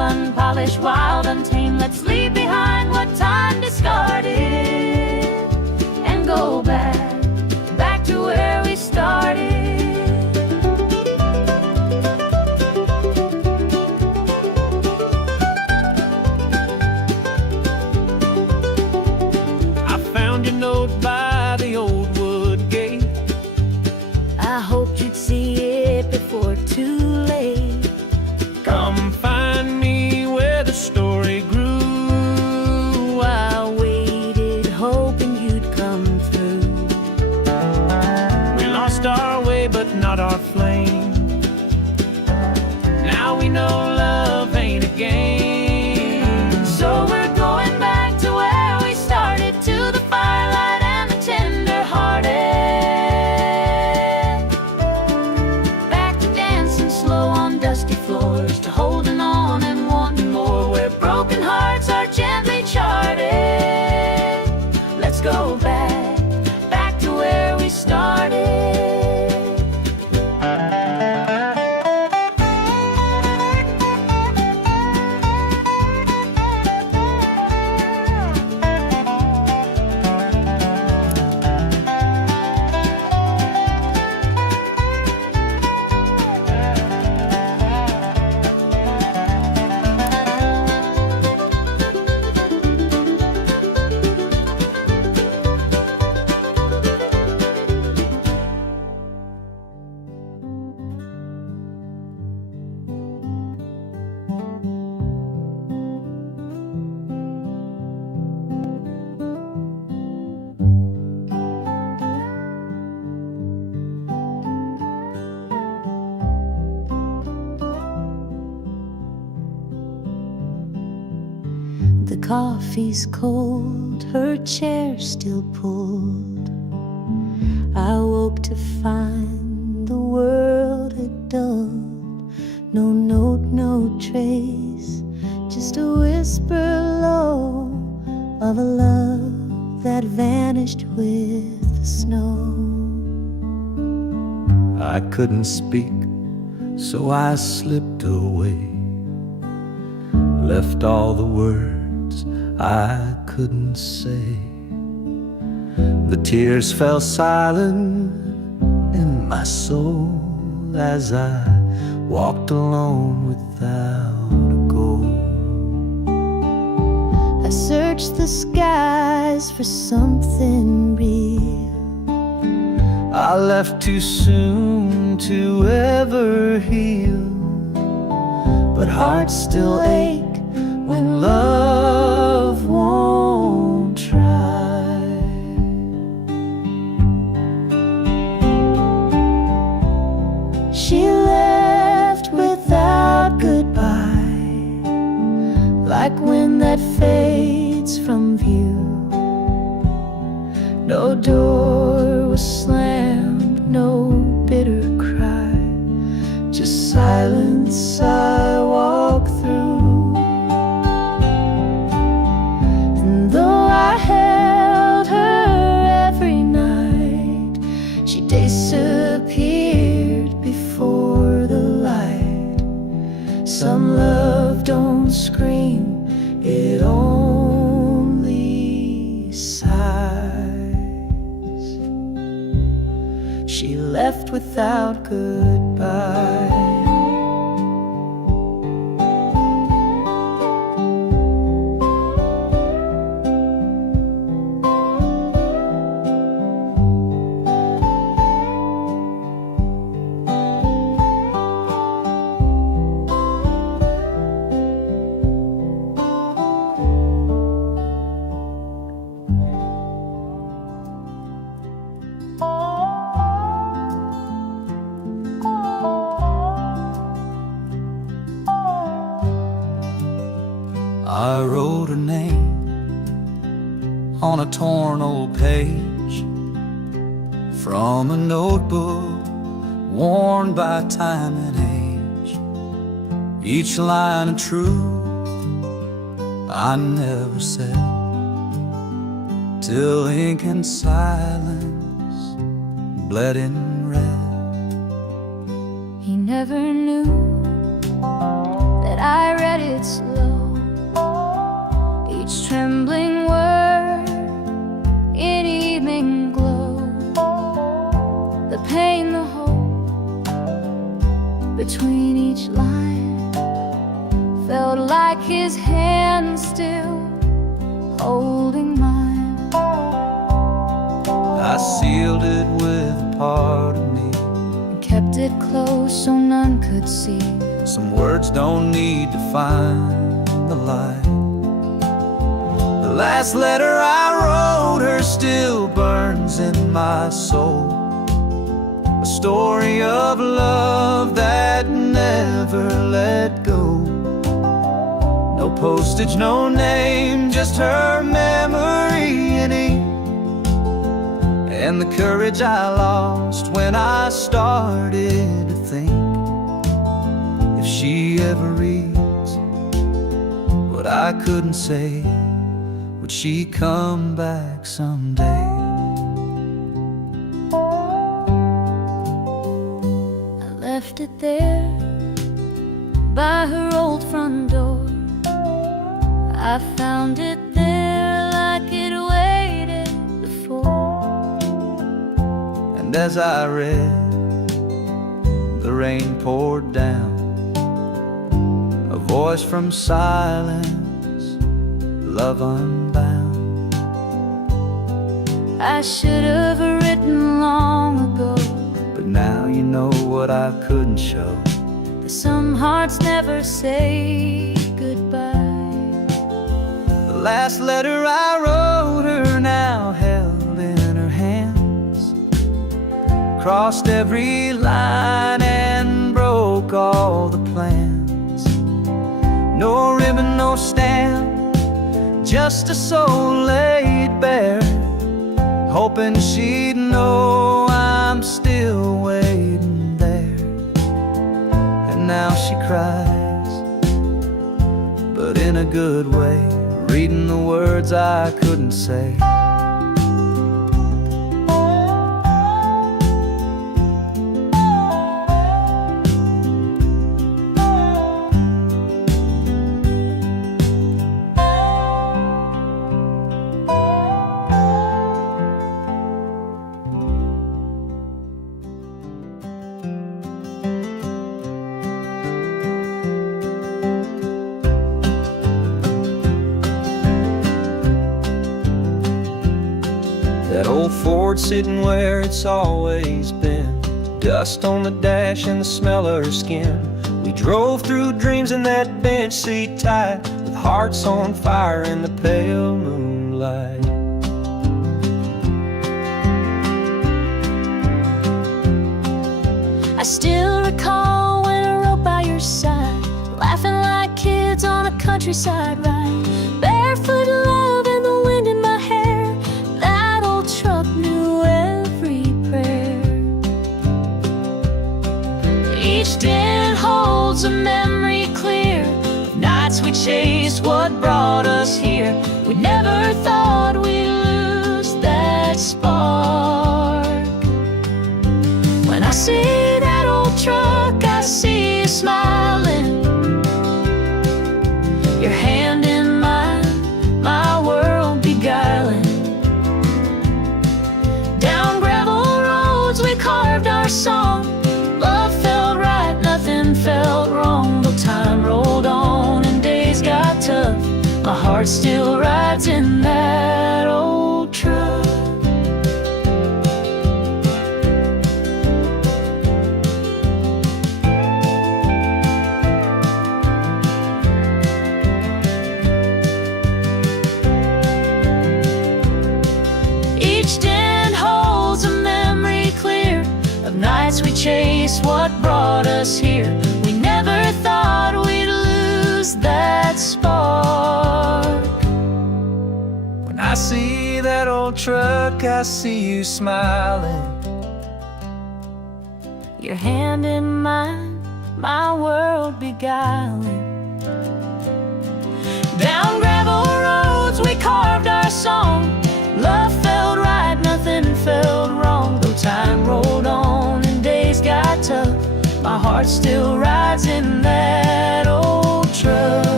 unpolished, wild, untamed. Let's leave behind what time discarded and go back to where we started. I found your note by the old wood gate. I hoped you'd see it before too late. Come find me where the story grew. I waited, hoping you'd come through. We lost our way, but not our flame. Now we know love ain't a game. So we're going back to where we started, to the firelight and the tender-hearted. Back to dancing slow on dusty floors, to holding on and wanting more, where broken hearts are gently charted. Let's go back to where we started. The coffee's cold, her chair still pulled. I woke to find the world had dulled. No note, no trace, just a whisper low of a love that vanished with the snow. I couldn't speak, so I slipped away, left all the words I couldn't say. The tears fell silent in my soul as I walked alone without a goal. I searched the skies for something real. I left too soon to ever heal, but hearts still ache when love won't try. She left without goodbye, like wind that fades from view. No door was slammed, no bitter cry, just silence I walk through. And though I held her every night, she disappeared before the light. Some love don't scream, it only sighs. She left without goodbye. I wrote her name on a torn old page from a notebook worn by time and age. Each line of truth I never said, till ink and silence bled in red. He never knew that I read read it slow, each trembling word in evening glow. The pain, the hope between each line felt like his hand still holding mine. I sealed it with a part of me And kept it close so none could see. Some words don't need to find the light. The last letter I wrote her still burns in my soul. A story of love that never let go. No postage, no name, just her memory in ink. And the courage I lost when I started to think, if she ever reads what I couldn't say, would she come back someday? I left it there by her old front door. I found it there like it waited before. And as I read, the rain poured down, a voice from silence, love unbound. I should have written long ago, But now you know what I couldn't show. that some hearts never say goodbye. The last letter I wrote her now held in her hands, crossed every line and broke all the plans. No ribbon, no stamp, just a soul laid bare, hoping she'd know I'm still waiting there. And now she cries, but in a good way, reading the words I couldn't say. That old Ford sitting where it's always been, dust on the dash and the smell of her skin. We drove through dreams in that bench seat tight, with hearts on fire in the pale moonlight. I still recall when I rode by your side, laughing like kids on a countryside ride. Barefoot love and the wind in my hair, that old truck knew every prayer. Each dent holds a memory clear of nights we chased what brought us here. We never thought we'd lose that spark. When I see that old truck, I see you smiling, your hand in mine, my world beguiling. Down gravel roads we carved our song. Love felt right, nothing felt wrong. Though time rolled on and days got tough, my heart still rides in that old truck. Each dent holds a memory clear of nights we chased what brought us here. We never thought we'd lose that spark. When I see that old truck, I see you smiling, Your hand in mine, my world beguiling. Down gravel roads we carved our song. Love felt right, nothing felt wrong. Though time rolled on and days got tough, my heart still rides in that old truck.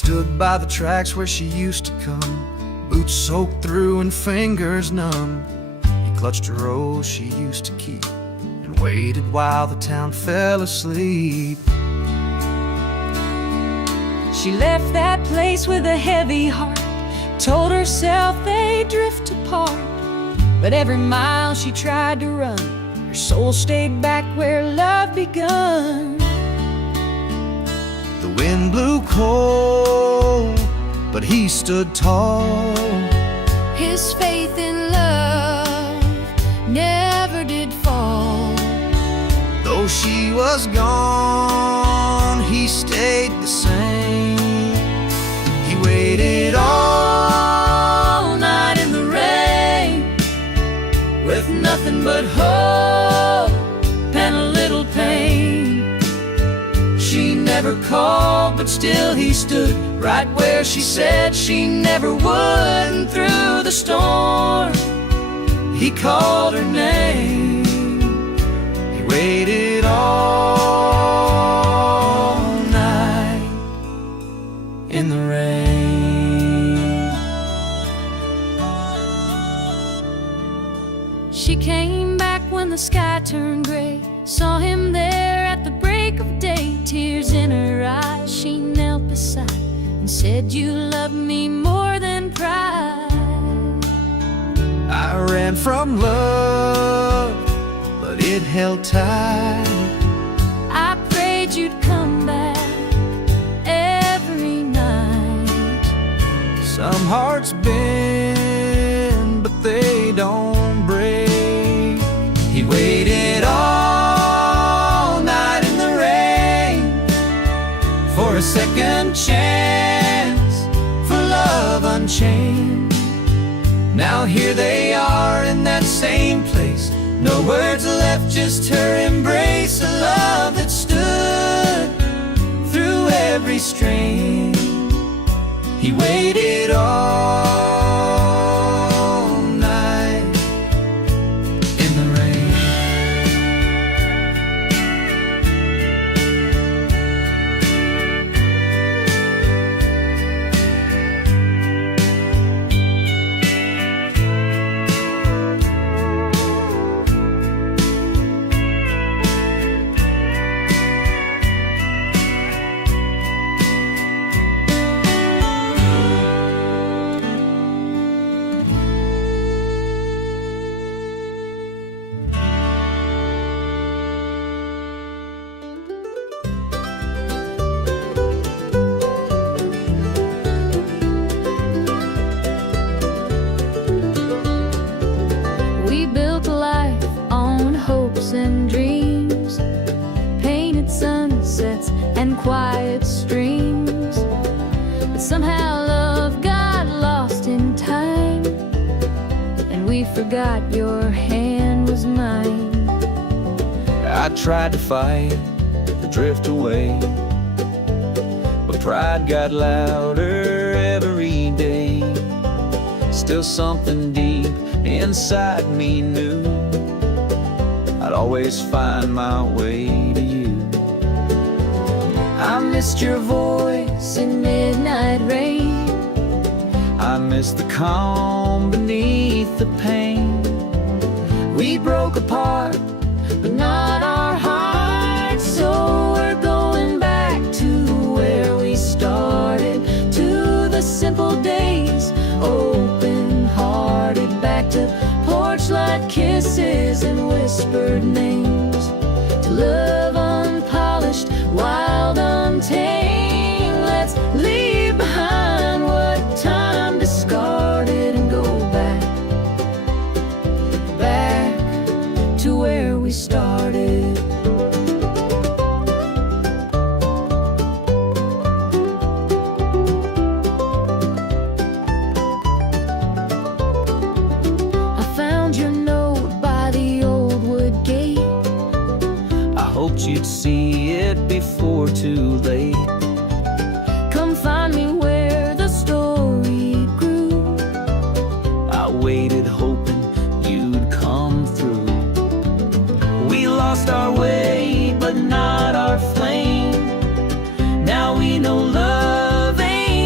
stood by the tracks where she used to come, boots soaked through and fingers numb. He clutched a rose she used to keep and waited while the town fell asleep. She left that place with a heavy heart, told herself they'd drift apart. But every mile she tried to run, her soul stayed back where love begun. The wind blew cold, but he stood tall. His faith in love never did fall. Though she was gone, he stayed the same. He waited all night in the rain, with nothing but hope and a little pain. She never called, but still he stood right where she said she never would. And through the storm, he called her name. He waited all night in the rain. She came back when the sky turned gray, saw him there at the break of day. Tears in her eyes, she knelt beside and said, "You love me more than pride." I ran from love, but it held tight. I prayed you'd come back every night. Some hearts bend, but they don't break. He waited all night in the rain for a second chance, for love unchained. Now here they are in that same place, no words left, just her embrace. A love that stood through every strain. He waited all night in the rain. We built a life on hopes and dreams, painted sunsets and quiet streams. But somehow love got lost in time, and we forgot your hand was mine. I tried to fight, to drift away, but pride got louder every day. Still something deep inside me knew I'd always find my way to you. I missed your voice in midnight rain. I miss the calm beneath the pain. We broke apart, but not our hearts. So we're going back to where we started, to the simple days, open-hearted, back to porch-light kisses and whispered names, to love unpolished, wild, untamed. Let's leave behind what time discarded and go back to where we started. I found your note by the old wood gate. I hoped you'd see it before too late. Come find me where the story grew. I waited hoping you'd come through. We lost our way, but not our flame. Now we know love ain't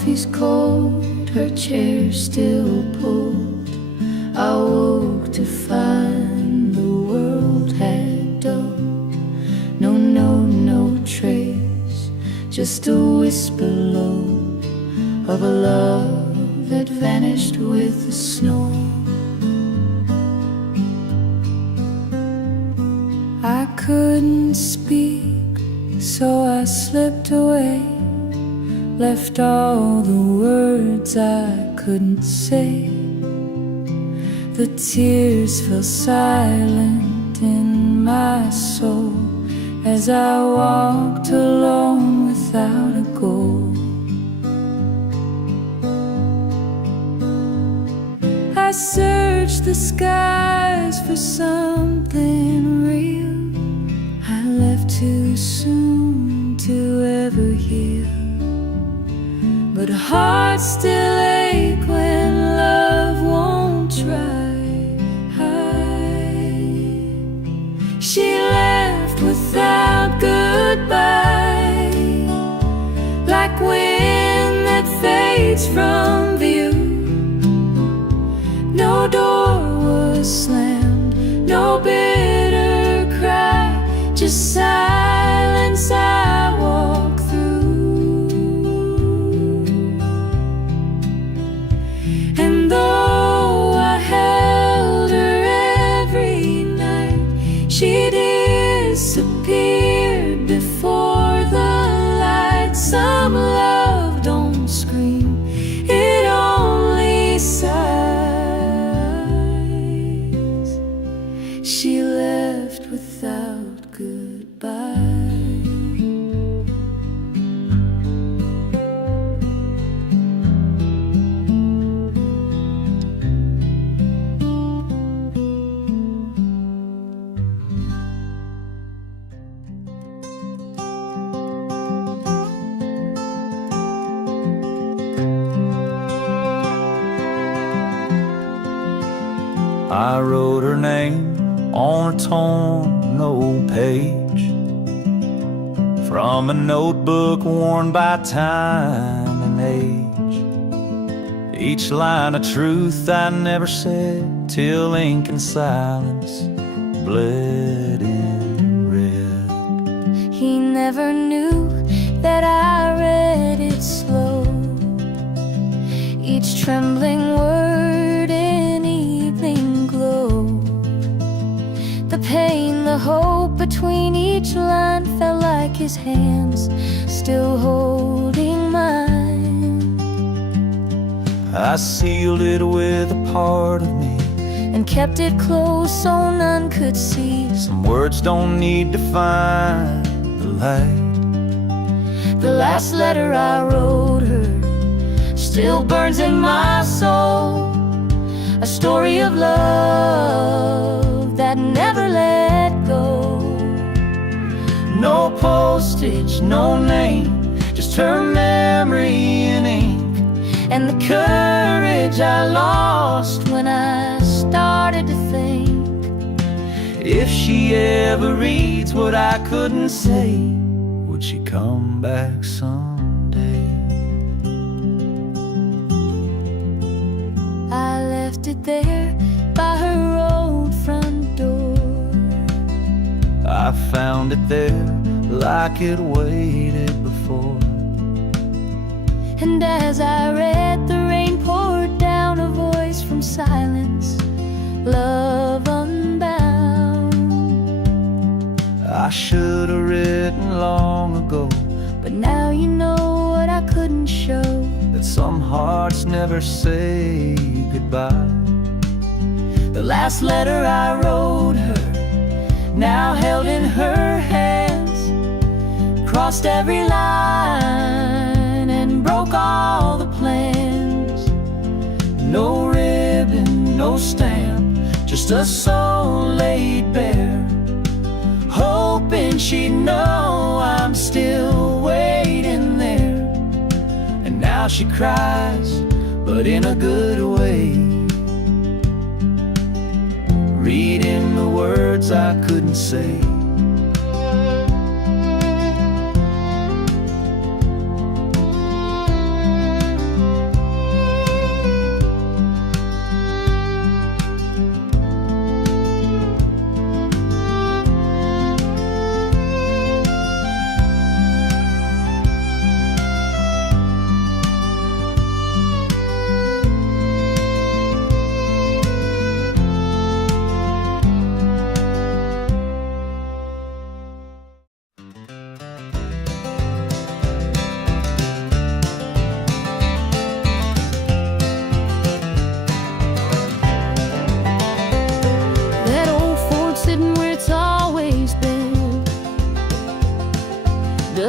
coffee's cold, her chair still pulled. I woke to find the world had dulled. No trace, just a whisper low of a love that vanished with the snow. I couldn't speak, so I slipped away, left all the words I couldn't say. The tears fell silent in my soul as I walked alone without a goal. I searched the skies for something real. I left too soon to ever heal, but hearts still ache when love won't try. She left without goodbye, like wind that fades from view. No door was slammed, no bitter cry, just silence I walk through. And though I held her every night, she disappeared before the light. Some love don't scream, it only sighs. She left without goodbye. I wrote her name on a torn old page from a notebook worn by time and age. Each line of truth I never said till ink and silence bled in red. He never knew that I read it slow, each trembling word in evening glow. The pain, the hope between each line felt like his hands still holding mine. I sealed it with a part of me and kept it close so none could see. Some words don't need to find the light. The last letter I wrote her still burns in my soul, a story of love that never let go. No postage, no name, just her memory in ink, and the courage I lost when I started to think, if she ever reads what I couldn't say, would she come back someday? I left it there by her old front door. I found it there like it waited before. And as I read, the rain poured down, a voice from silence, love unbound. I should have written long ago, but now you know what I couldn't show, that some hearts never say goodbye. The last letter I wrote her, now held in her hands, crossed every line and broke all the plans. No ribbon, no stamp, just a soul laid bare, hoping she'd know I'm still waiting there. And now she cries, but in a good way, reading the words I couldn't say.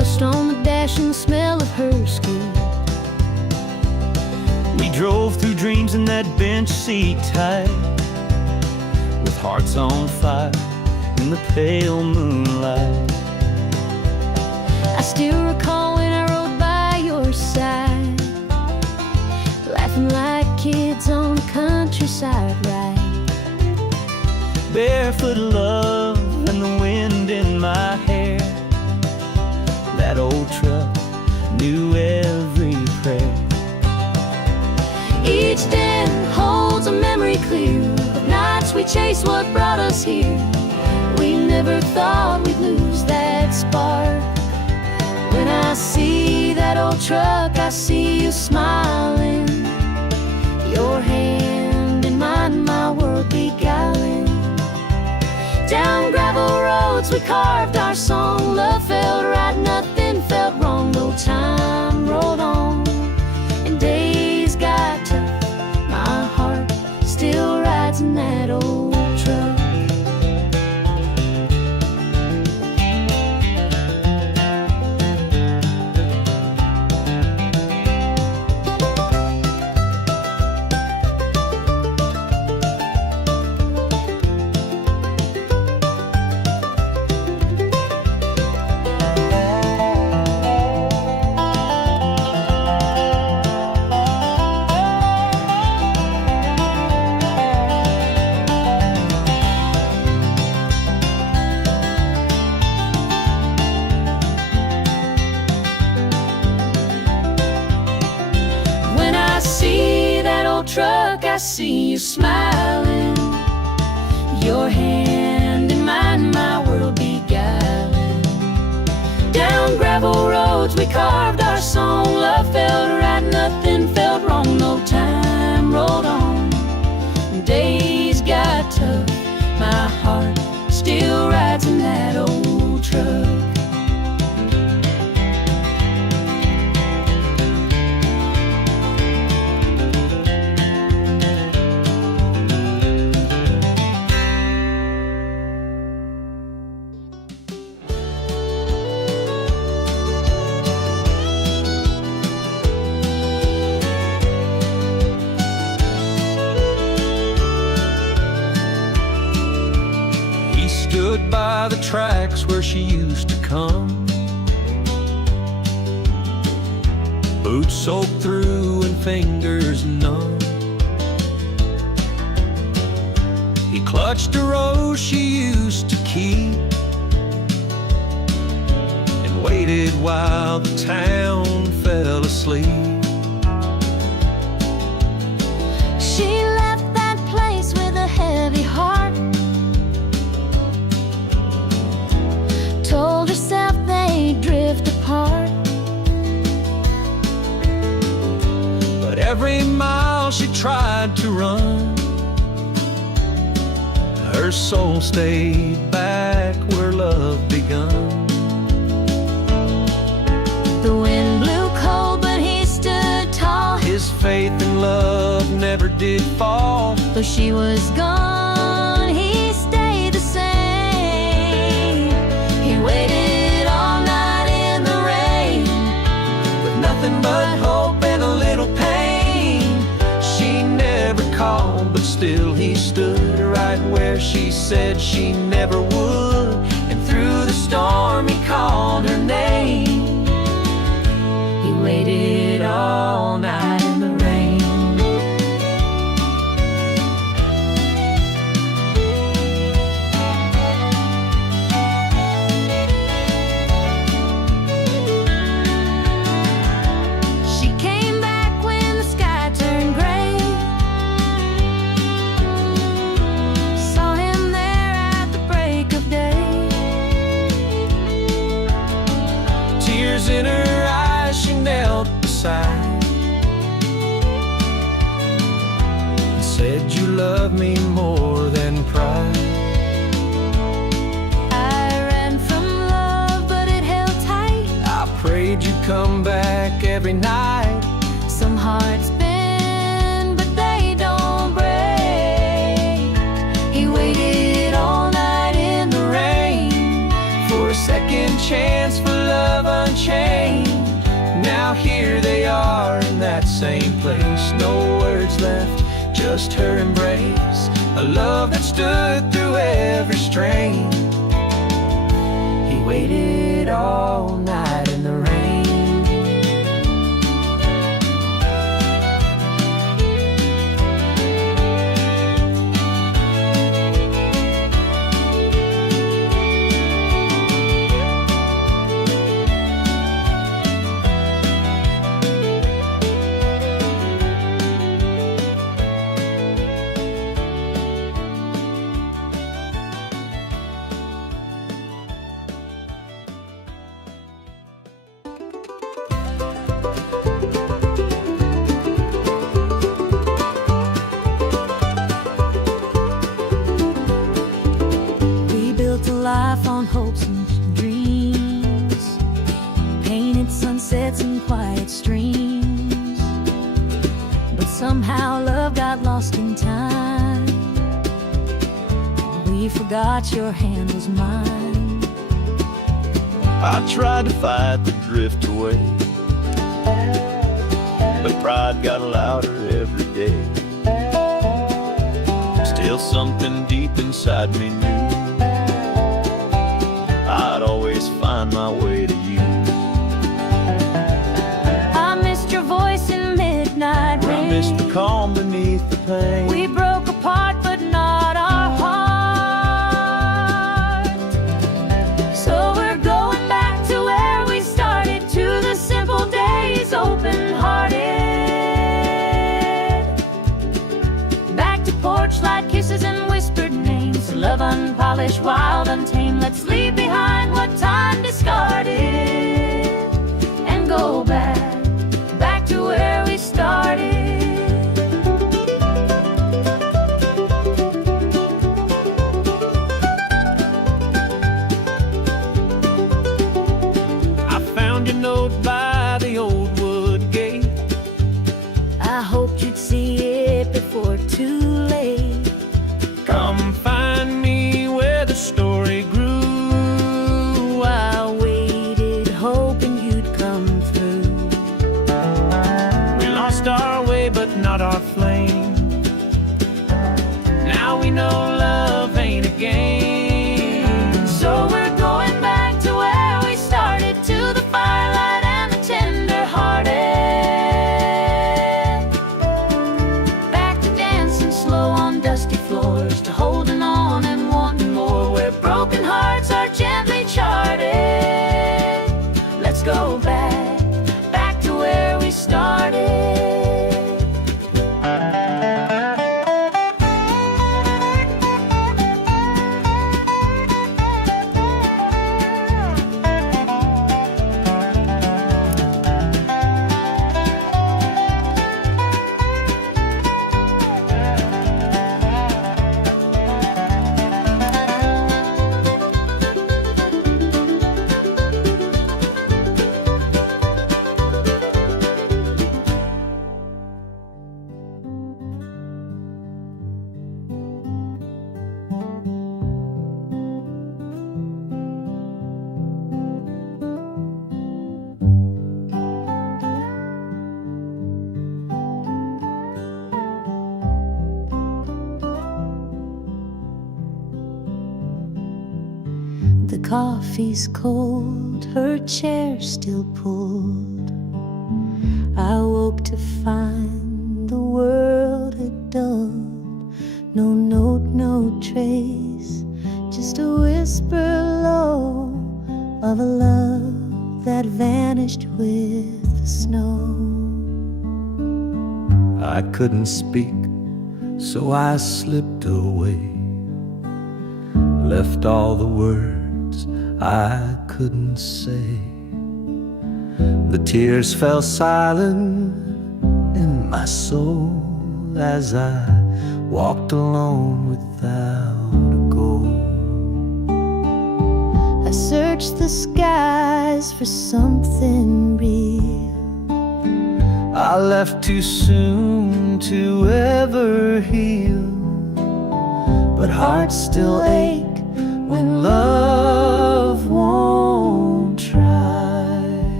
Dust on the dash and the smell of her skin. We drove through dreams in that bench seat tight, with hearts on fire in the pale moonlight. I still recall when I rode by your side, laughing like kids on the countryside ride. Barefoot love and the wind in my hair. That old truck knew every prayer. Each day holds a memory clear of nights we chased what brought us here. We never thought we'd lose that spark. When I see that old truck, I see you smiling, your hand in mine, my world beguiling. Down gravel roads we carved our song. Love felt right, nothing felt wrong. No time rolled on and days got tough. My heart still rides in that old truck. Truck, I see you smiling, your hand in mine, my world beguiling. Down gravel roads we carved our song. Love felt right, nothing felt wrong. No time rolled on, days got tough. My heart still rides in that old truck. Stood by the tracks where she used to come, boots soaked through and fingers numb. He clutched a rose she used to keep and waited while the town fell asleep. She left that place with a heavy heart, told herself they'd drift apart. But every mile she tried to run, her soul stayed back where love begun. The wind blew cold, but he stood tall. His faith in love never did fall. Though she was gone, he stayed the same. He waited all night in the rain, With nothing but hope and a little pain. She never called, but still he stood right where she said she never would. And through the storm he called her name. he waited all night in the rain. She came back when the sky turned gray, saw him there at the break of day. Tears in her eyes, she knelt beside and said, "You love me more than pride." I ran from love, but it held tight. I prayed you'd come back every night. Some hearts bend, but they don't break. He waited all night in the rain For a second chance for love unchained. Now here they are in that same place. No words left, just her embrace. A love that stood through every strain. He waited all night in the rain. Life on hopes and dreams, painted sunsets and quiet streams. But somehow love got lost in time. We forgot your hand was mine. I tried to fight the drift away, but pride got louder every day. Still something deep inside me knew I'd always find my way to you. I missed your voice in midnight rain. I missed the calm beneath the pain. We broke apart but not our heart. So we're going back to where we started, to the simple days, open-hearted. Back to porch light kisses and whispered names. Love unpolished, wild, untamed. Let's leave behind what time discarded and go back to where we started. I found your note by the old wood gate. I hoped you'd see it before too late. Come find me where the story grew. I waited, hoping you'd come through. We lost our way, but not our flame. Now we know love ain't a game. So we're going back to where we started, to the firelight and the tender-hearted. Back to dancing slow on dusty floors, to holding on and wanting more, where broken hearts are gently charted. Let's go back to where we started. The coffee's cold, her chair still pulled. I woke to find the world had dulled. No note, no trace, just a whisper low of a love that vanished with the snow. I couldn't speak, so I slipped away, left all the words I couldn't say. The tears fell silent in my soul as I walked alone without a goal. I searched the skies for something real. I left too soon to ever heal, but hearts still ache when love won't try.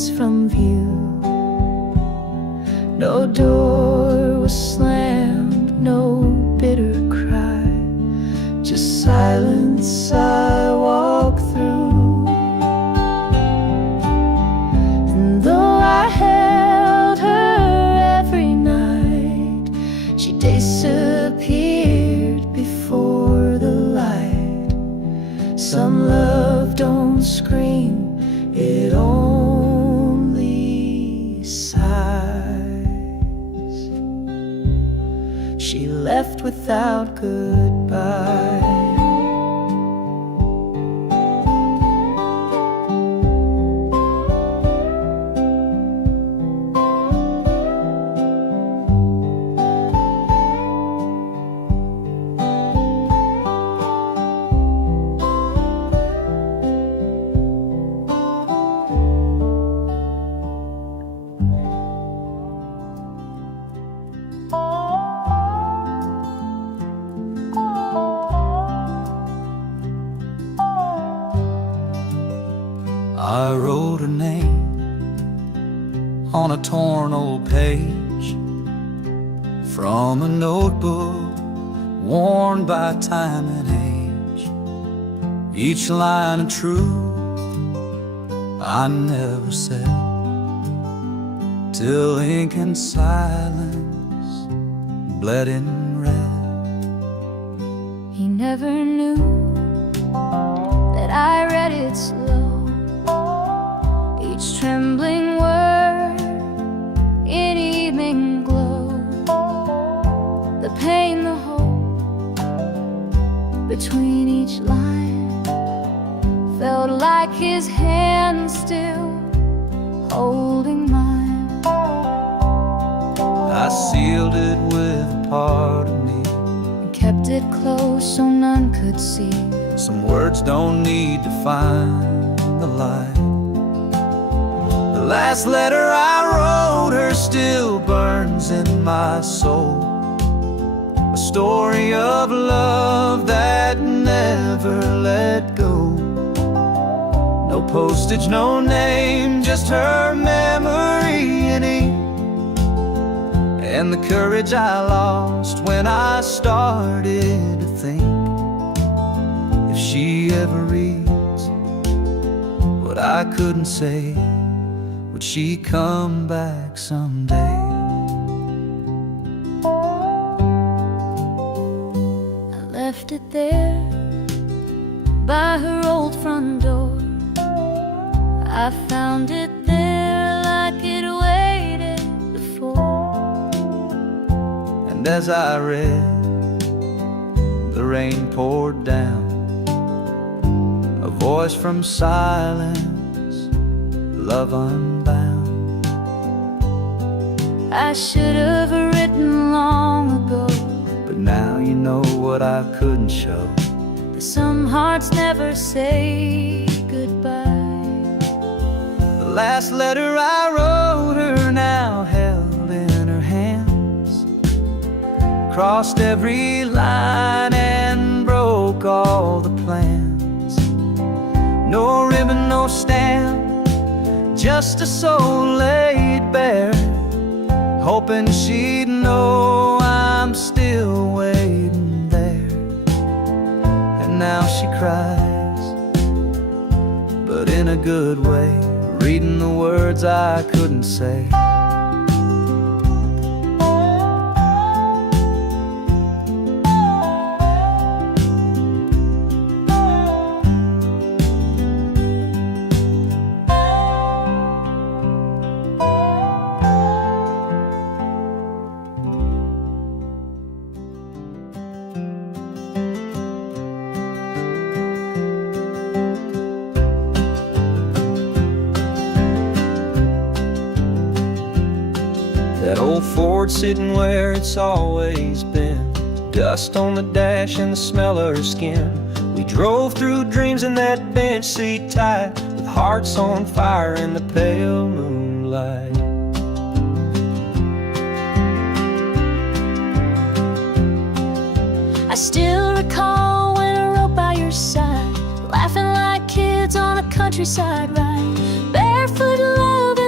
streets from view. No door was slammed, no bitter cry, just silence I walk through. And though I held her every night, she disappeared before the light. Some love don't scream, it only sighs. She left without goodbye. I wrote her name on a torn old page from a notebook worn by time and age. Each line of truth I never said, till ink and silence bled in red. He never knew that I read it slow, each trembling word in evening glow. The pain, the hope between each line felt like his hand still holding mine. I sealed it with a part of me, And kept it close so none could see. some words don't need to find the light. The last letter I wrote her still burns in my soul, a story of love that never let go. No postage, no name, just her memory in ink, and the courage I lost when I started to think, if she ever reads what I couldn't say, would she come back someday? I left it there by her old front door. I found it there like it waited before. And as I read, the rain poured down, a voice from silence, love unbound. I should have written long ago, But now you know what I couldn't show. that some hearts never say goodbye. The last letter I wrote her now held in her hands, crossed every line and broke all the plans. No ribbon, no stamp, just a soul laid bare, hoping she'd know I'm still waiting there. And now she cries, but in a good way, reading the words I couldn't say. That old Ford sitting where it's always been, dust on the dash and the smell of her skin. We drove through dreams in that bench seat tight, with hearts on fire in the pale moonlight. I still recall when I rode by your side, laughing like kids on a countryside ride, barefoot love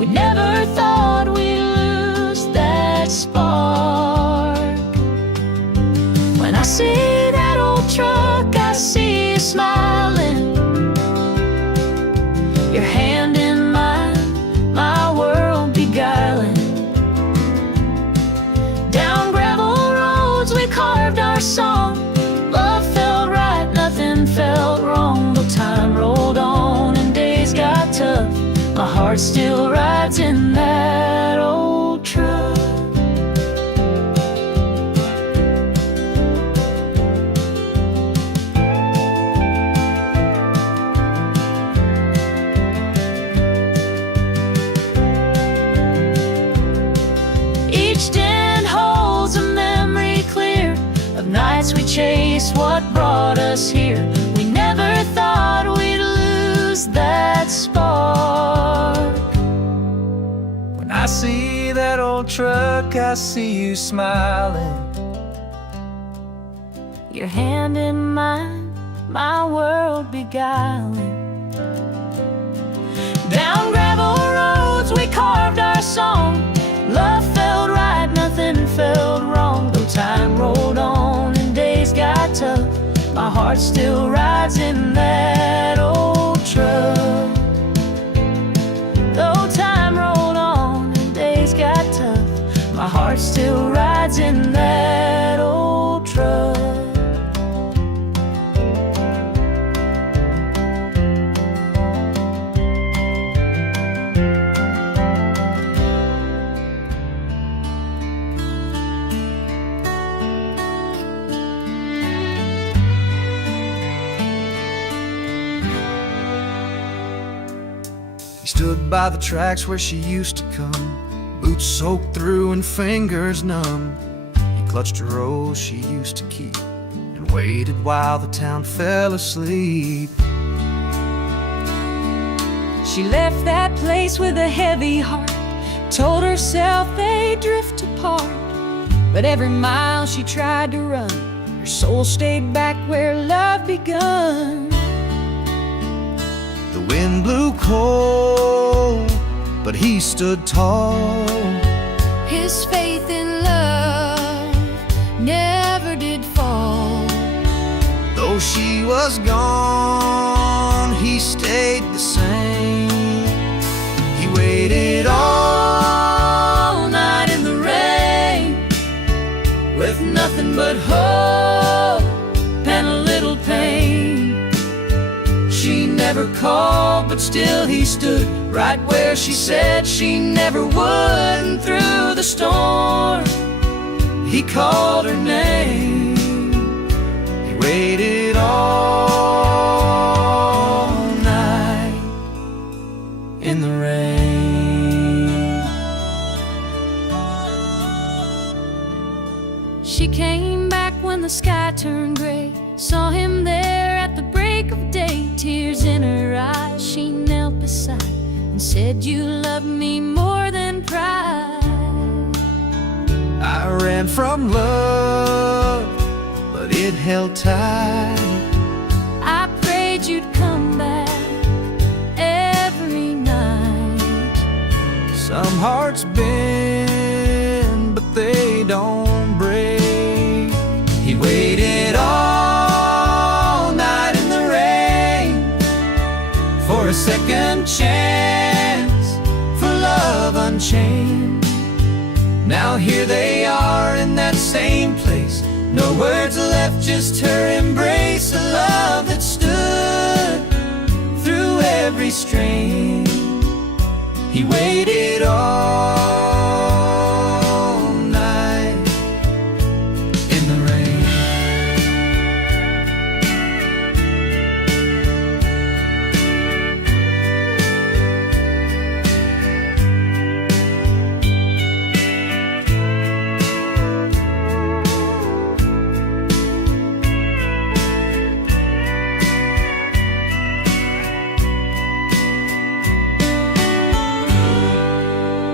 We never thought we'd lose that spark. When I see that old truck, I see you smiling, your hand in mine, my world beguiling. Down gravel roads we carved our song. Love felt right, nothing felt wrong. Though time rolled on and days got tough, my heart still rides in that old truck. Each den holds a memory clear of nights we chased what brought us here. We never thought we'd lose that spark. When I see that old truck, I see you smiling, Your hand in mine, my world beguiling. Down gravel roads we carved our song. Love felt right, nothing felt wrong. Though time rolled on and days got tough, my heart still rides in that old truck. Though time rolled on and days got tough, my heart still rides in that old truck. He stood by the tracks where she used to come, boots soaked through and fingers numb. He clutched a rose she used to keep and waited while the town fell asleep. She left that place with a heavy heart, told herself they'd drift apart. But every mile she tried to run, her soul stayed back where love begun. The wind blew cold, but he stood tall. His faith in love never did fall. Though she was gone, he stayed the same. He waited all night in the rain, With nothing but hope and a little pain. She never called, but still he stood right where she said she never would. And through the storm, he called her name. he waited all night In the rain, She came back when the sky turned gray, saw him there at the break of day. Tears in her eyes, she knelt beside and said, "You love me more than pride." I ran from love, but it held tight. I prayed you'd come back every night. Some hearts bend, but they don't break. He waited all night in the rain for a second chance, for love unchained. Now here they are in that same place, no words left, just her embrace. A love that stood through every strain. He waited all night in the rain.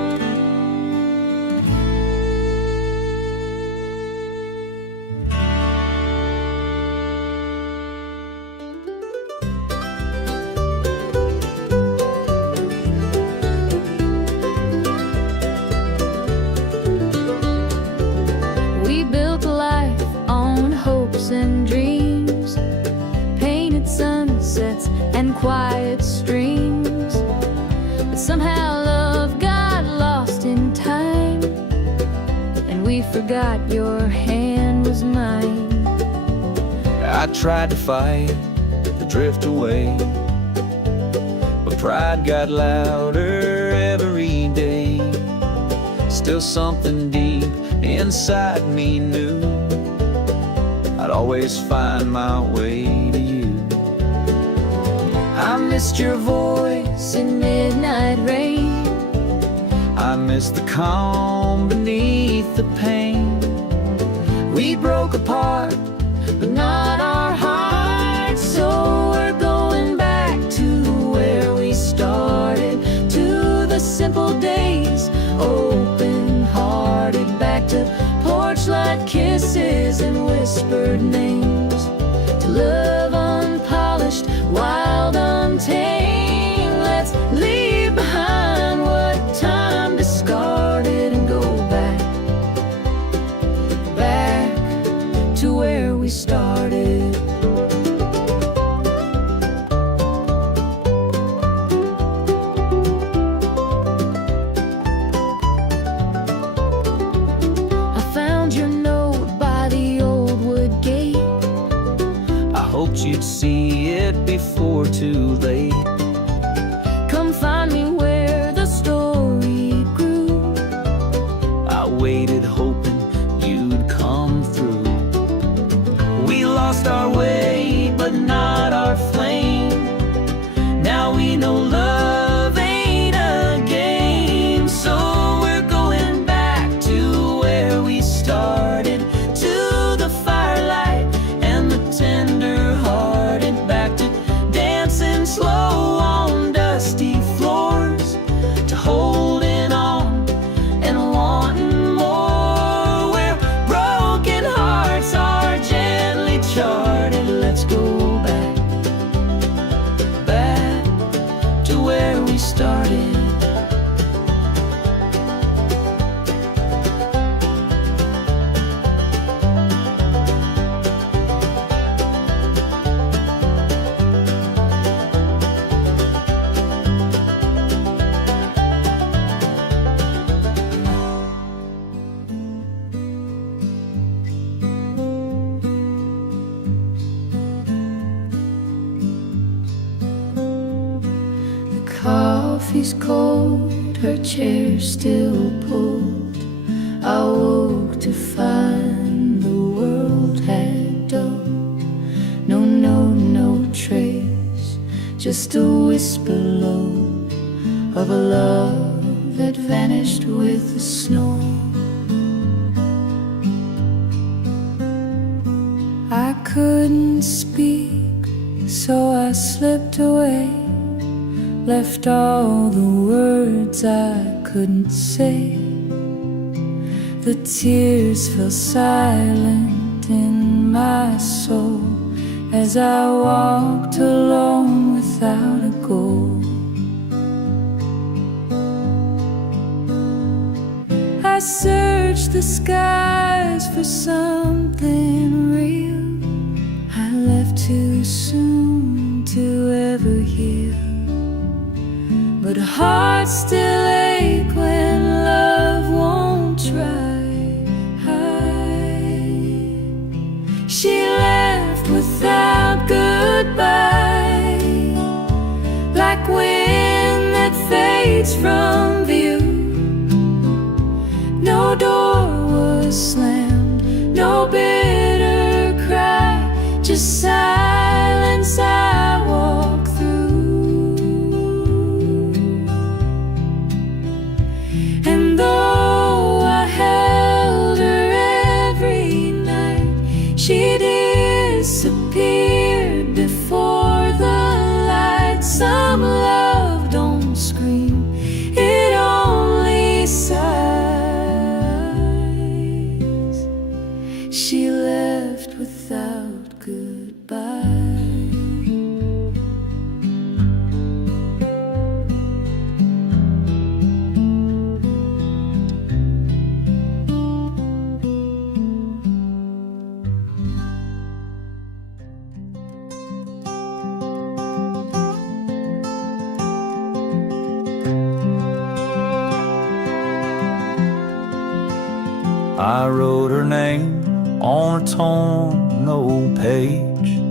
I tried to fight the drift away, but pride got louder every day. Still something deep inside me knew I'd always find my way to you. I missed your voice in midnight rain. I miss the calm beneath the pain. We broke apart, but not our hearts. So we're going back to where we started, to the simple days, open-hearted. Back to porch light kisses and whispered names, to love unpolished, wild, untamed. Let's leave behind what time discarded and go back to where we started. I found your note by the old wood gate. I hoped you'd see it before too late. Come find me where the story grew. I waited hoping you'd come through. We lost our way, but not our flame. Now we know love ain't a game. So we're going back to where we started, to the firelight and the tender-hearted. Back to dancing slow on dusty floors, to holding on and wanting more. Where broken hearts are gently charted. Let's go back to where we started. Coffee's cold, her chair still pulled. I woke to find the world had dulled. No note, no trace, just a whisper low of a love that vanished with the snow. I couldn't speak, so I slipped away, left all the words I couldn't say. The tears fell silent in my soul as I walked alone without a goal. I searched the skies for something real. I left too soon to ever heal, but hearts still ache when love won't try. She left without goodbye, like wind that fades from view. No door was slammed, no bitter cry, just silence I walk through. And though I held her every night, she disappeared before the light. Some love don't scream, it only sighs. She left without goodbye. I wrote her name on a torn old page.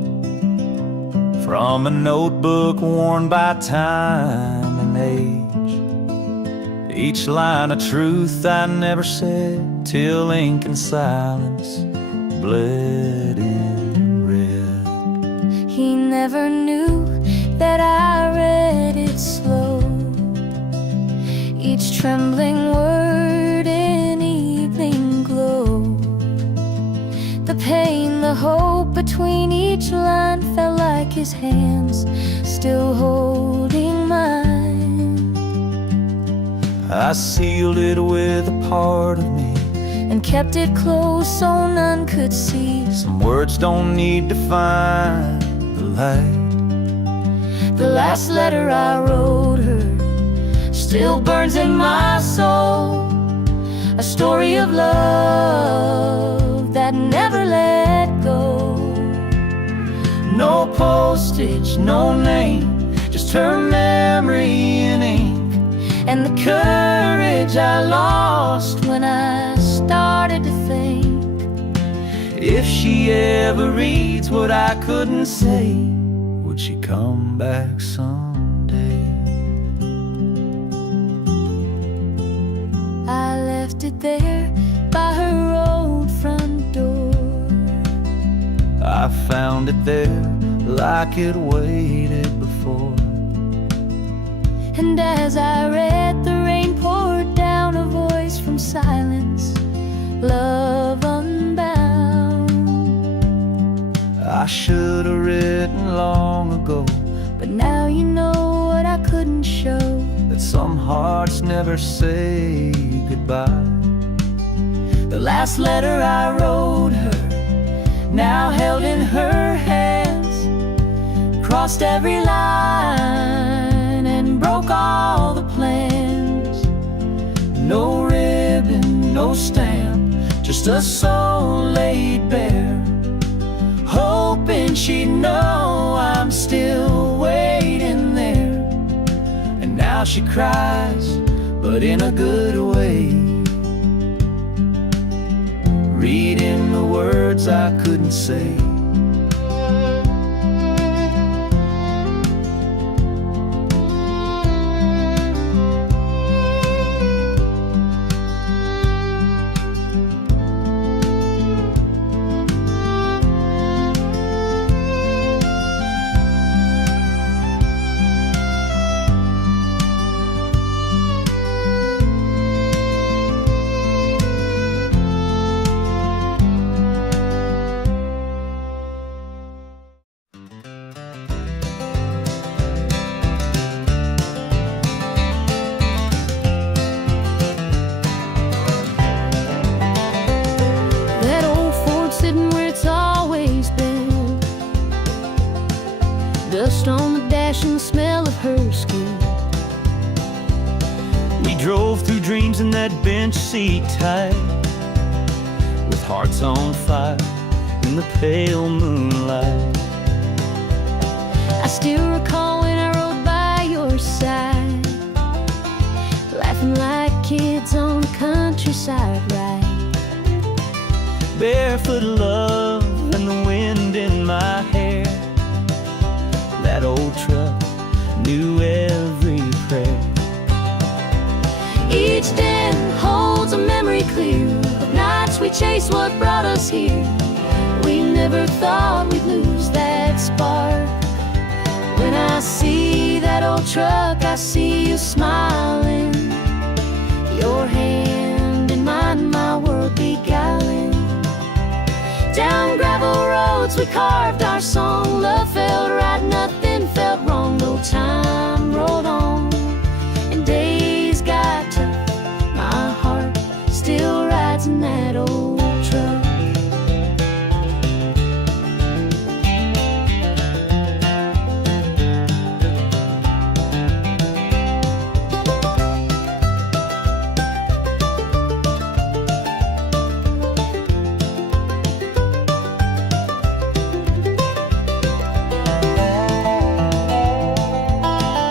from a notebook worn by time and age. Each line a truth I never said, till ink and silence bled in red. He never knew that I read it slow, each trembling word in evening glow. The pain, the hope between each line felt like his hands still holding mine. I sealed it with a part of me and kept it close so none could see. Some words don't need to find the light. The last letter I wrote her still burns in my soul, a story of love that never let go. No postage, no name, just her memory in ink, and the courage I lost when I started to think. If she ever reads what I couldn't say, would she come back someday? I left it there by her old front door. I found it there like it waited before. And as I read, the rain poured down, a voice from silence, love unbound. I should have written long ago, but now you know what I couldn't show, that some hearts never say goodbye. the last letter I wrote her, now held in her hands, crossed every line and broke all the plans. No ribbon, no stamp, just a soul laid bare, hoping she'd know I'm still waiting there. And now she cries, but in a good way, reading the words I couldn't say. Dust on the dash and the smell of her skin. We drove through dreams in that bench seat tight, with hearts on fire in the pale moonlight. I still recall when I rode by your side, laughing like kids on the countryside ride. Barefoot love and the wind in my hair. That old truck knew every prayer. Each den holds a memory clear of nights we chased what brought us here. We never thought we'd lose that spark. When I see that old truck, I see you smiling, your hand in mine, my world beguiling. Down gravel roads we carved our song. Love felt right, nothing felt wrong. No time rolled on and days got tough. My heart still rides in that old truck.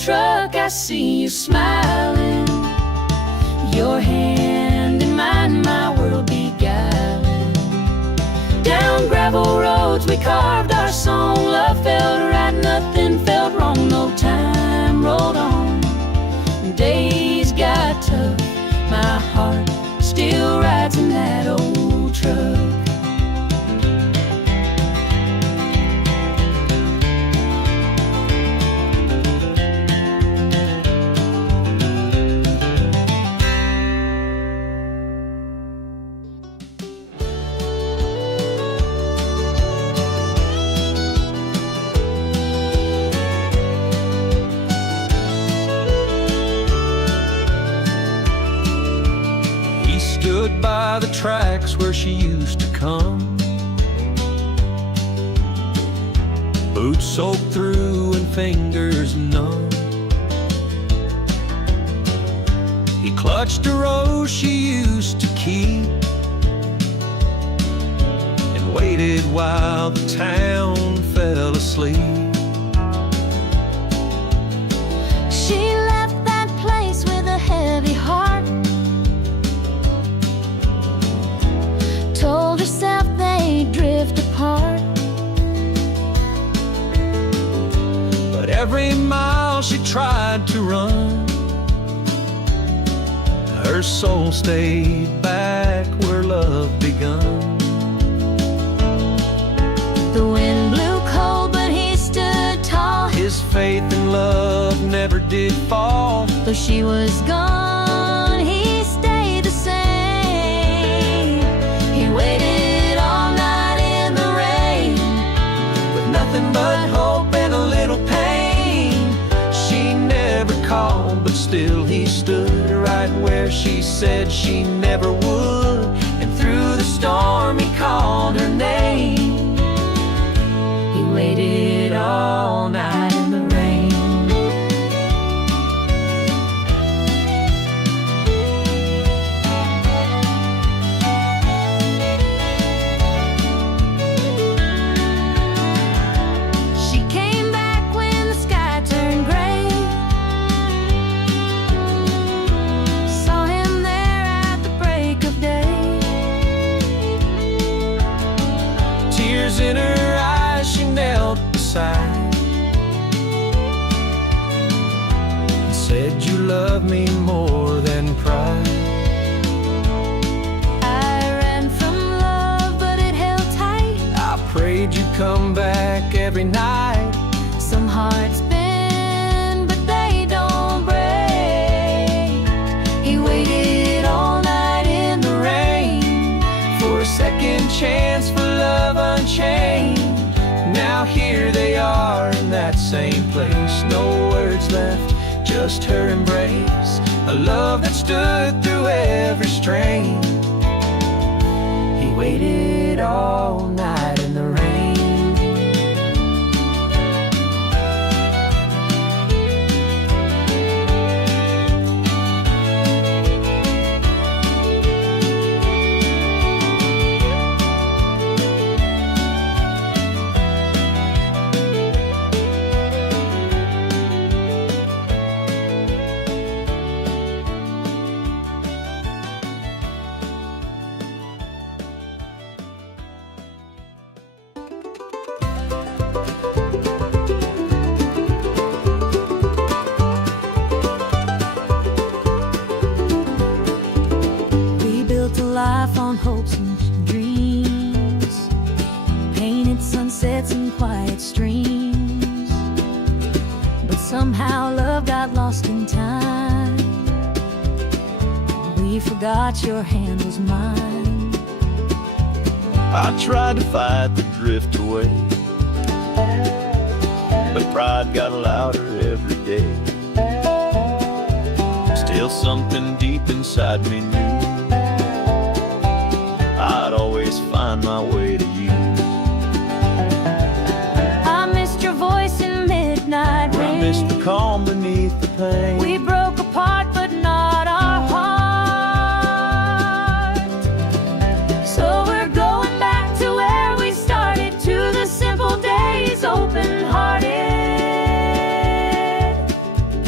truck, I see you smiling, your hand in mine, my world beguiling. Down gravel roads we carved our song, love felt right, nothing felt wrong, no time rolled on. Days got tough, my heart still rides in that old truck. Stood by the tracks where she used to come, boots soaked through and fingers numb. He clutched a rose she used to keep and waited while the town fell asleep. She left that place with a heavy heart, told herself they'd drift apart. But every mile she tried to run, her soul stayed back where love begun. The wind blew cold, but he stood tall. His faith in love never did fall. Though she was gone, he stayed the same. He waited all night in the rain, With nothing but hope and a little pain. She never called, but still he stood right where she said she never would. And through the storm he called her name. He waited all night in the rain. she came back when the sky turned gray. Saw him there at the break of day. Tears in her eyes, she knelt beside and said, "You love me more than pride." I ran from love, but it held tight. I prayed you'd come back every night. Some hearts bend, but they don't break. He waited all night in the rain For a second chance for love unchained. Now here they are in that same place. No words left, just her embrace. A love that stood through every strain. He waited all night in the rain. We built a life on hopes and dreams, painted sunsets and quiet streams. But somehow love got lost in time. We forgot your hand was mine. I tried to fight the drift away, but pride got louder every day. Still something deep inside me knew I'd always find my way to you. I missed your voice in midnight rain. I missed the calm beneath the pain. We broke apart, but not our heart. So we're going back to where we started, to the simple days, open-hearted.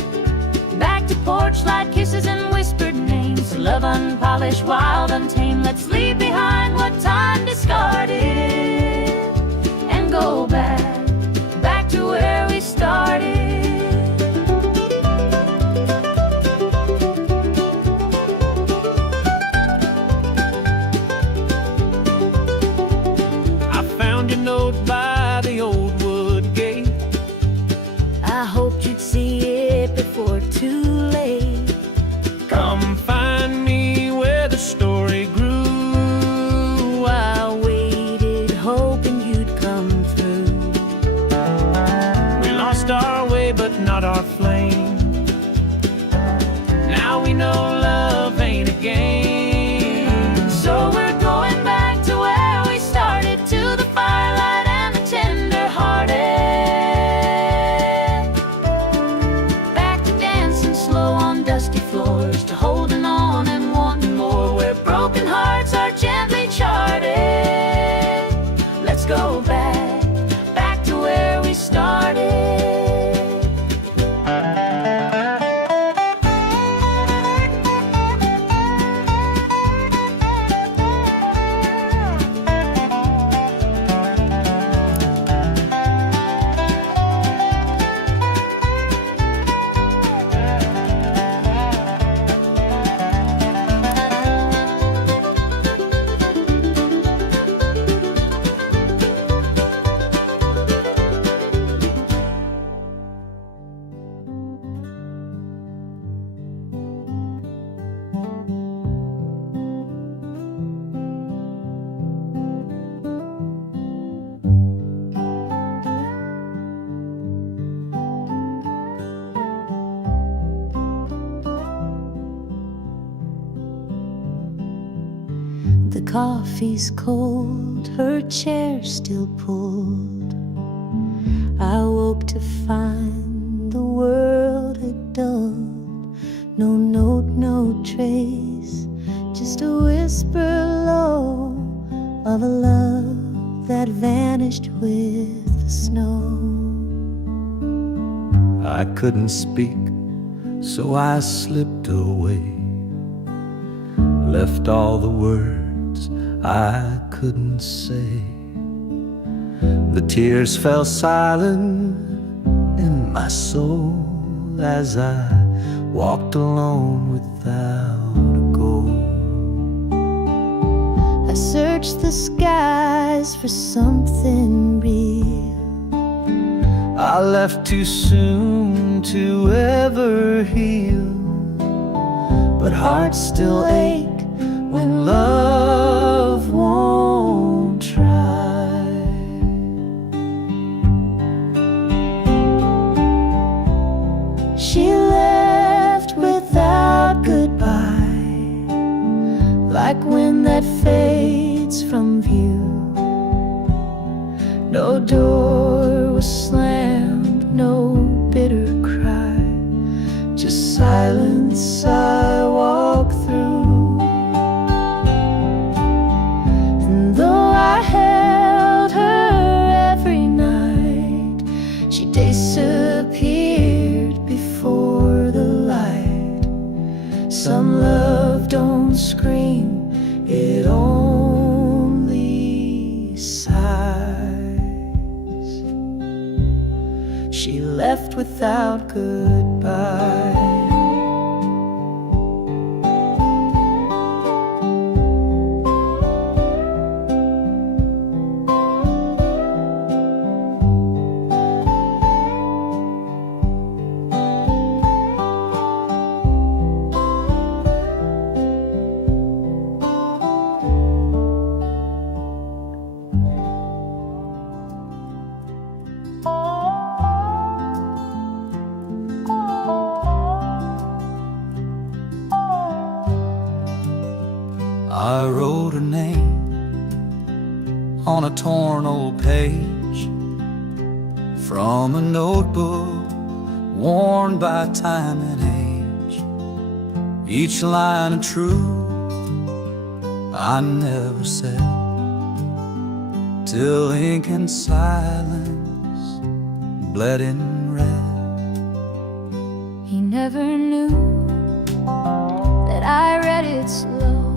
childish, wild, untamed. Let's leave behind what time discarded and go back to where we started. I found your note by the old wood gate. I hoped you'd see it before too late. Come find me where the story grew. I waited, hoping you'd come through. We lost our way, but not our flame. Now we know love ain't a game. So we're going back to where we started, to the firelight and the tender-hearted. Back to dancing slow on dusty floors, to holding on and wanting more, where broken hearts are gently charted. Let's go back to where we started. The coffee's cold, her chair still pulled. I woke to find the world had dulled. No note, no trace, just a whisper low of a love that vanished with the snow. I couldn't speak, so I slipped away, left all the words I couldn't say. The tears fell silent in my soul as I walked alone without a goal. I searched the skies for something real. I left too soon to ever heal, but hearts still ache when love won't try. She left without goodbye, like wind that fades from view. No door was slammed, no bitter cry, just silence I walk through. And though I held her every night, she disappeared before the light. Some love don't scream, it only sighs. She left without goodbye. I wrote her name on a torn old page from a notebook worn by time and age. Each line a truth I never said, till ink and silence bled in red. He never knew that I read it slow,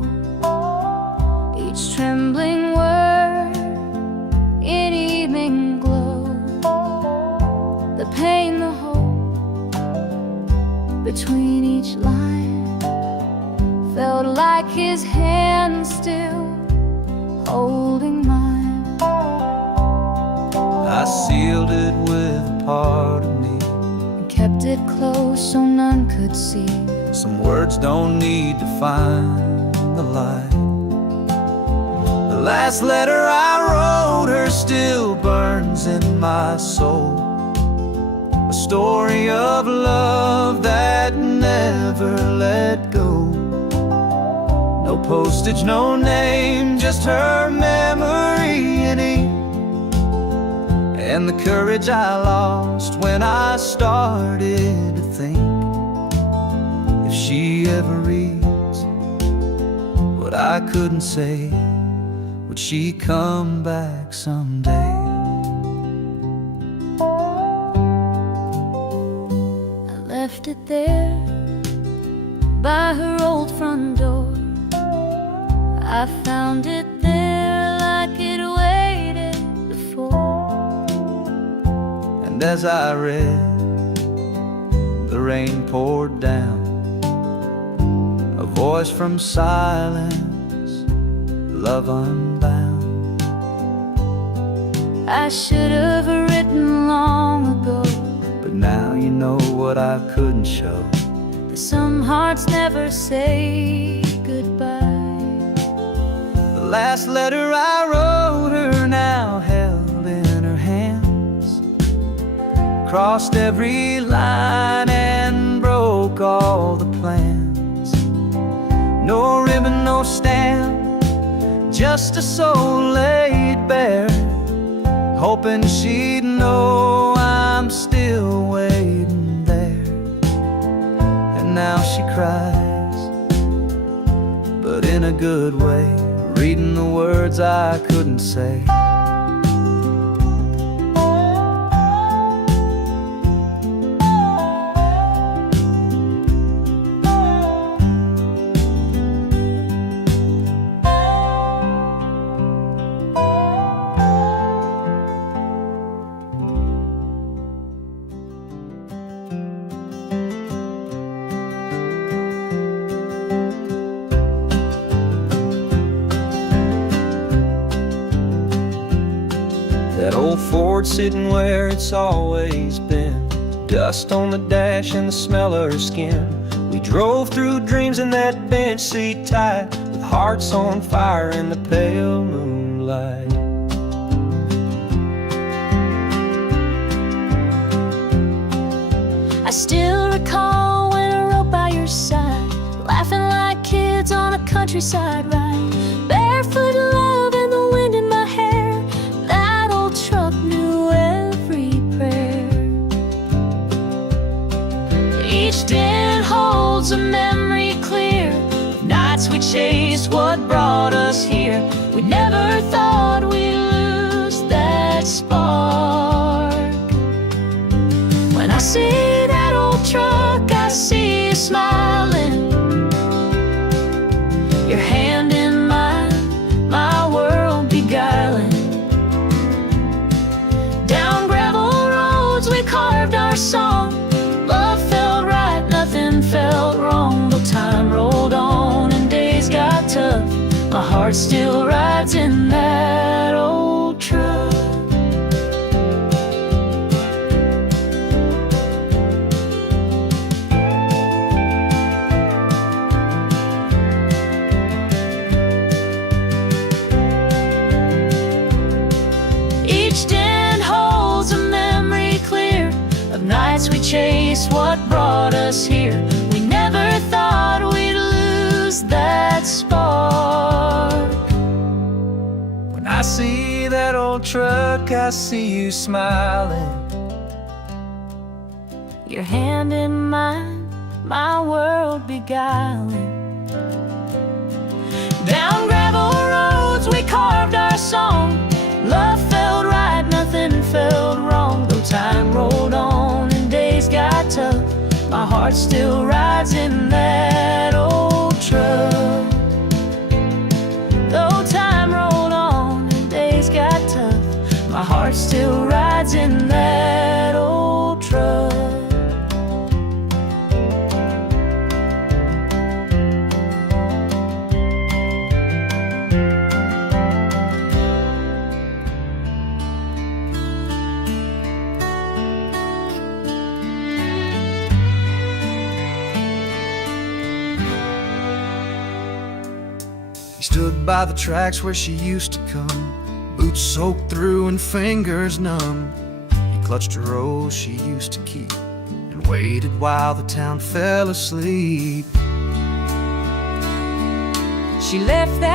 between each line. Felt like his hand still holding mine. I sealed it with a part of me, And kept it close so none could see. some words don't need to find the light. The last letter I wrote her still burns in my soul, a story of love that never let go. No postage, no name, just her memory in ink, and the courage I lost when I started to think, if she ever reads what I couldn't say, would she come back someday? I left it there by her old front door. I found it there like it waited before. And as I read, the rain poured down, a voice from silence, love unbound. I should have written long ago, But now you know what I couldn't show. that some hearts never say goodbye. The last letter I wrote her now held in her hands, crossed every line and broke all the plans. No ribbon, no stamp, just a soul laid bare, hoping she'd know I'm still waiting there. And now she cries, but in a good way, reading the words I couldn't say. That old Ford sitting where it's always been, dust on the dash and the smell of her skin. We drove through dreams in that bench seat tight, with hearts on fire in the pale moonlight. I still recall when I rode by your side, laughing like kids on a countryside ride. Barefoot love and the wind in my hair, that old truck knew every prayer. Each dent holds a memory clear, nights we chased what brought us here. We never thought we'd lose that spark. When I see that old truck, I see you smiling, your hand in mine, my world beguiling. Down gravel roads we carved our song, love felt right, nothing felt wrong. Though time rolled on and days got tough, my heart still rides in that old truck. Nights we chased what brought us here. We never thought we'd lose that spark. When I see that old truck, I see you smiling, your hand in mine, my world beguiling. Down gravel roads we carved our song, love felt right, nothing felt wrong. Though time rolled on and days got tough, my heart still rides in that old truck. Though time rolled on and days got tough, my heart still rides in that old truck. stood by the tracks where she used to come, boots soaked through and fingers numb. He clutched a rose she used to keep and waited while the town fell asleep. She left that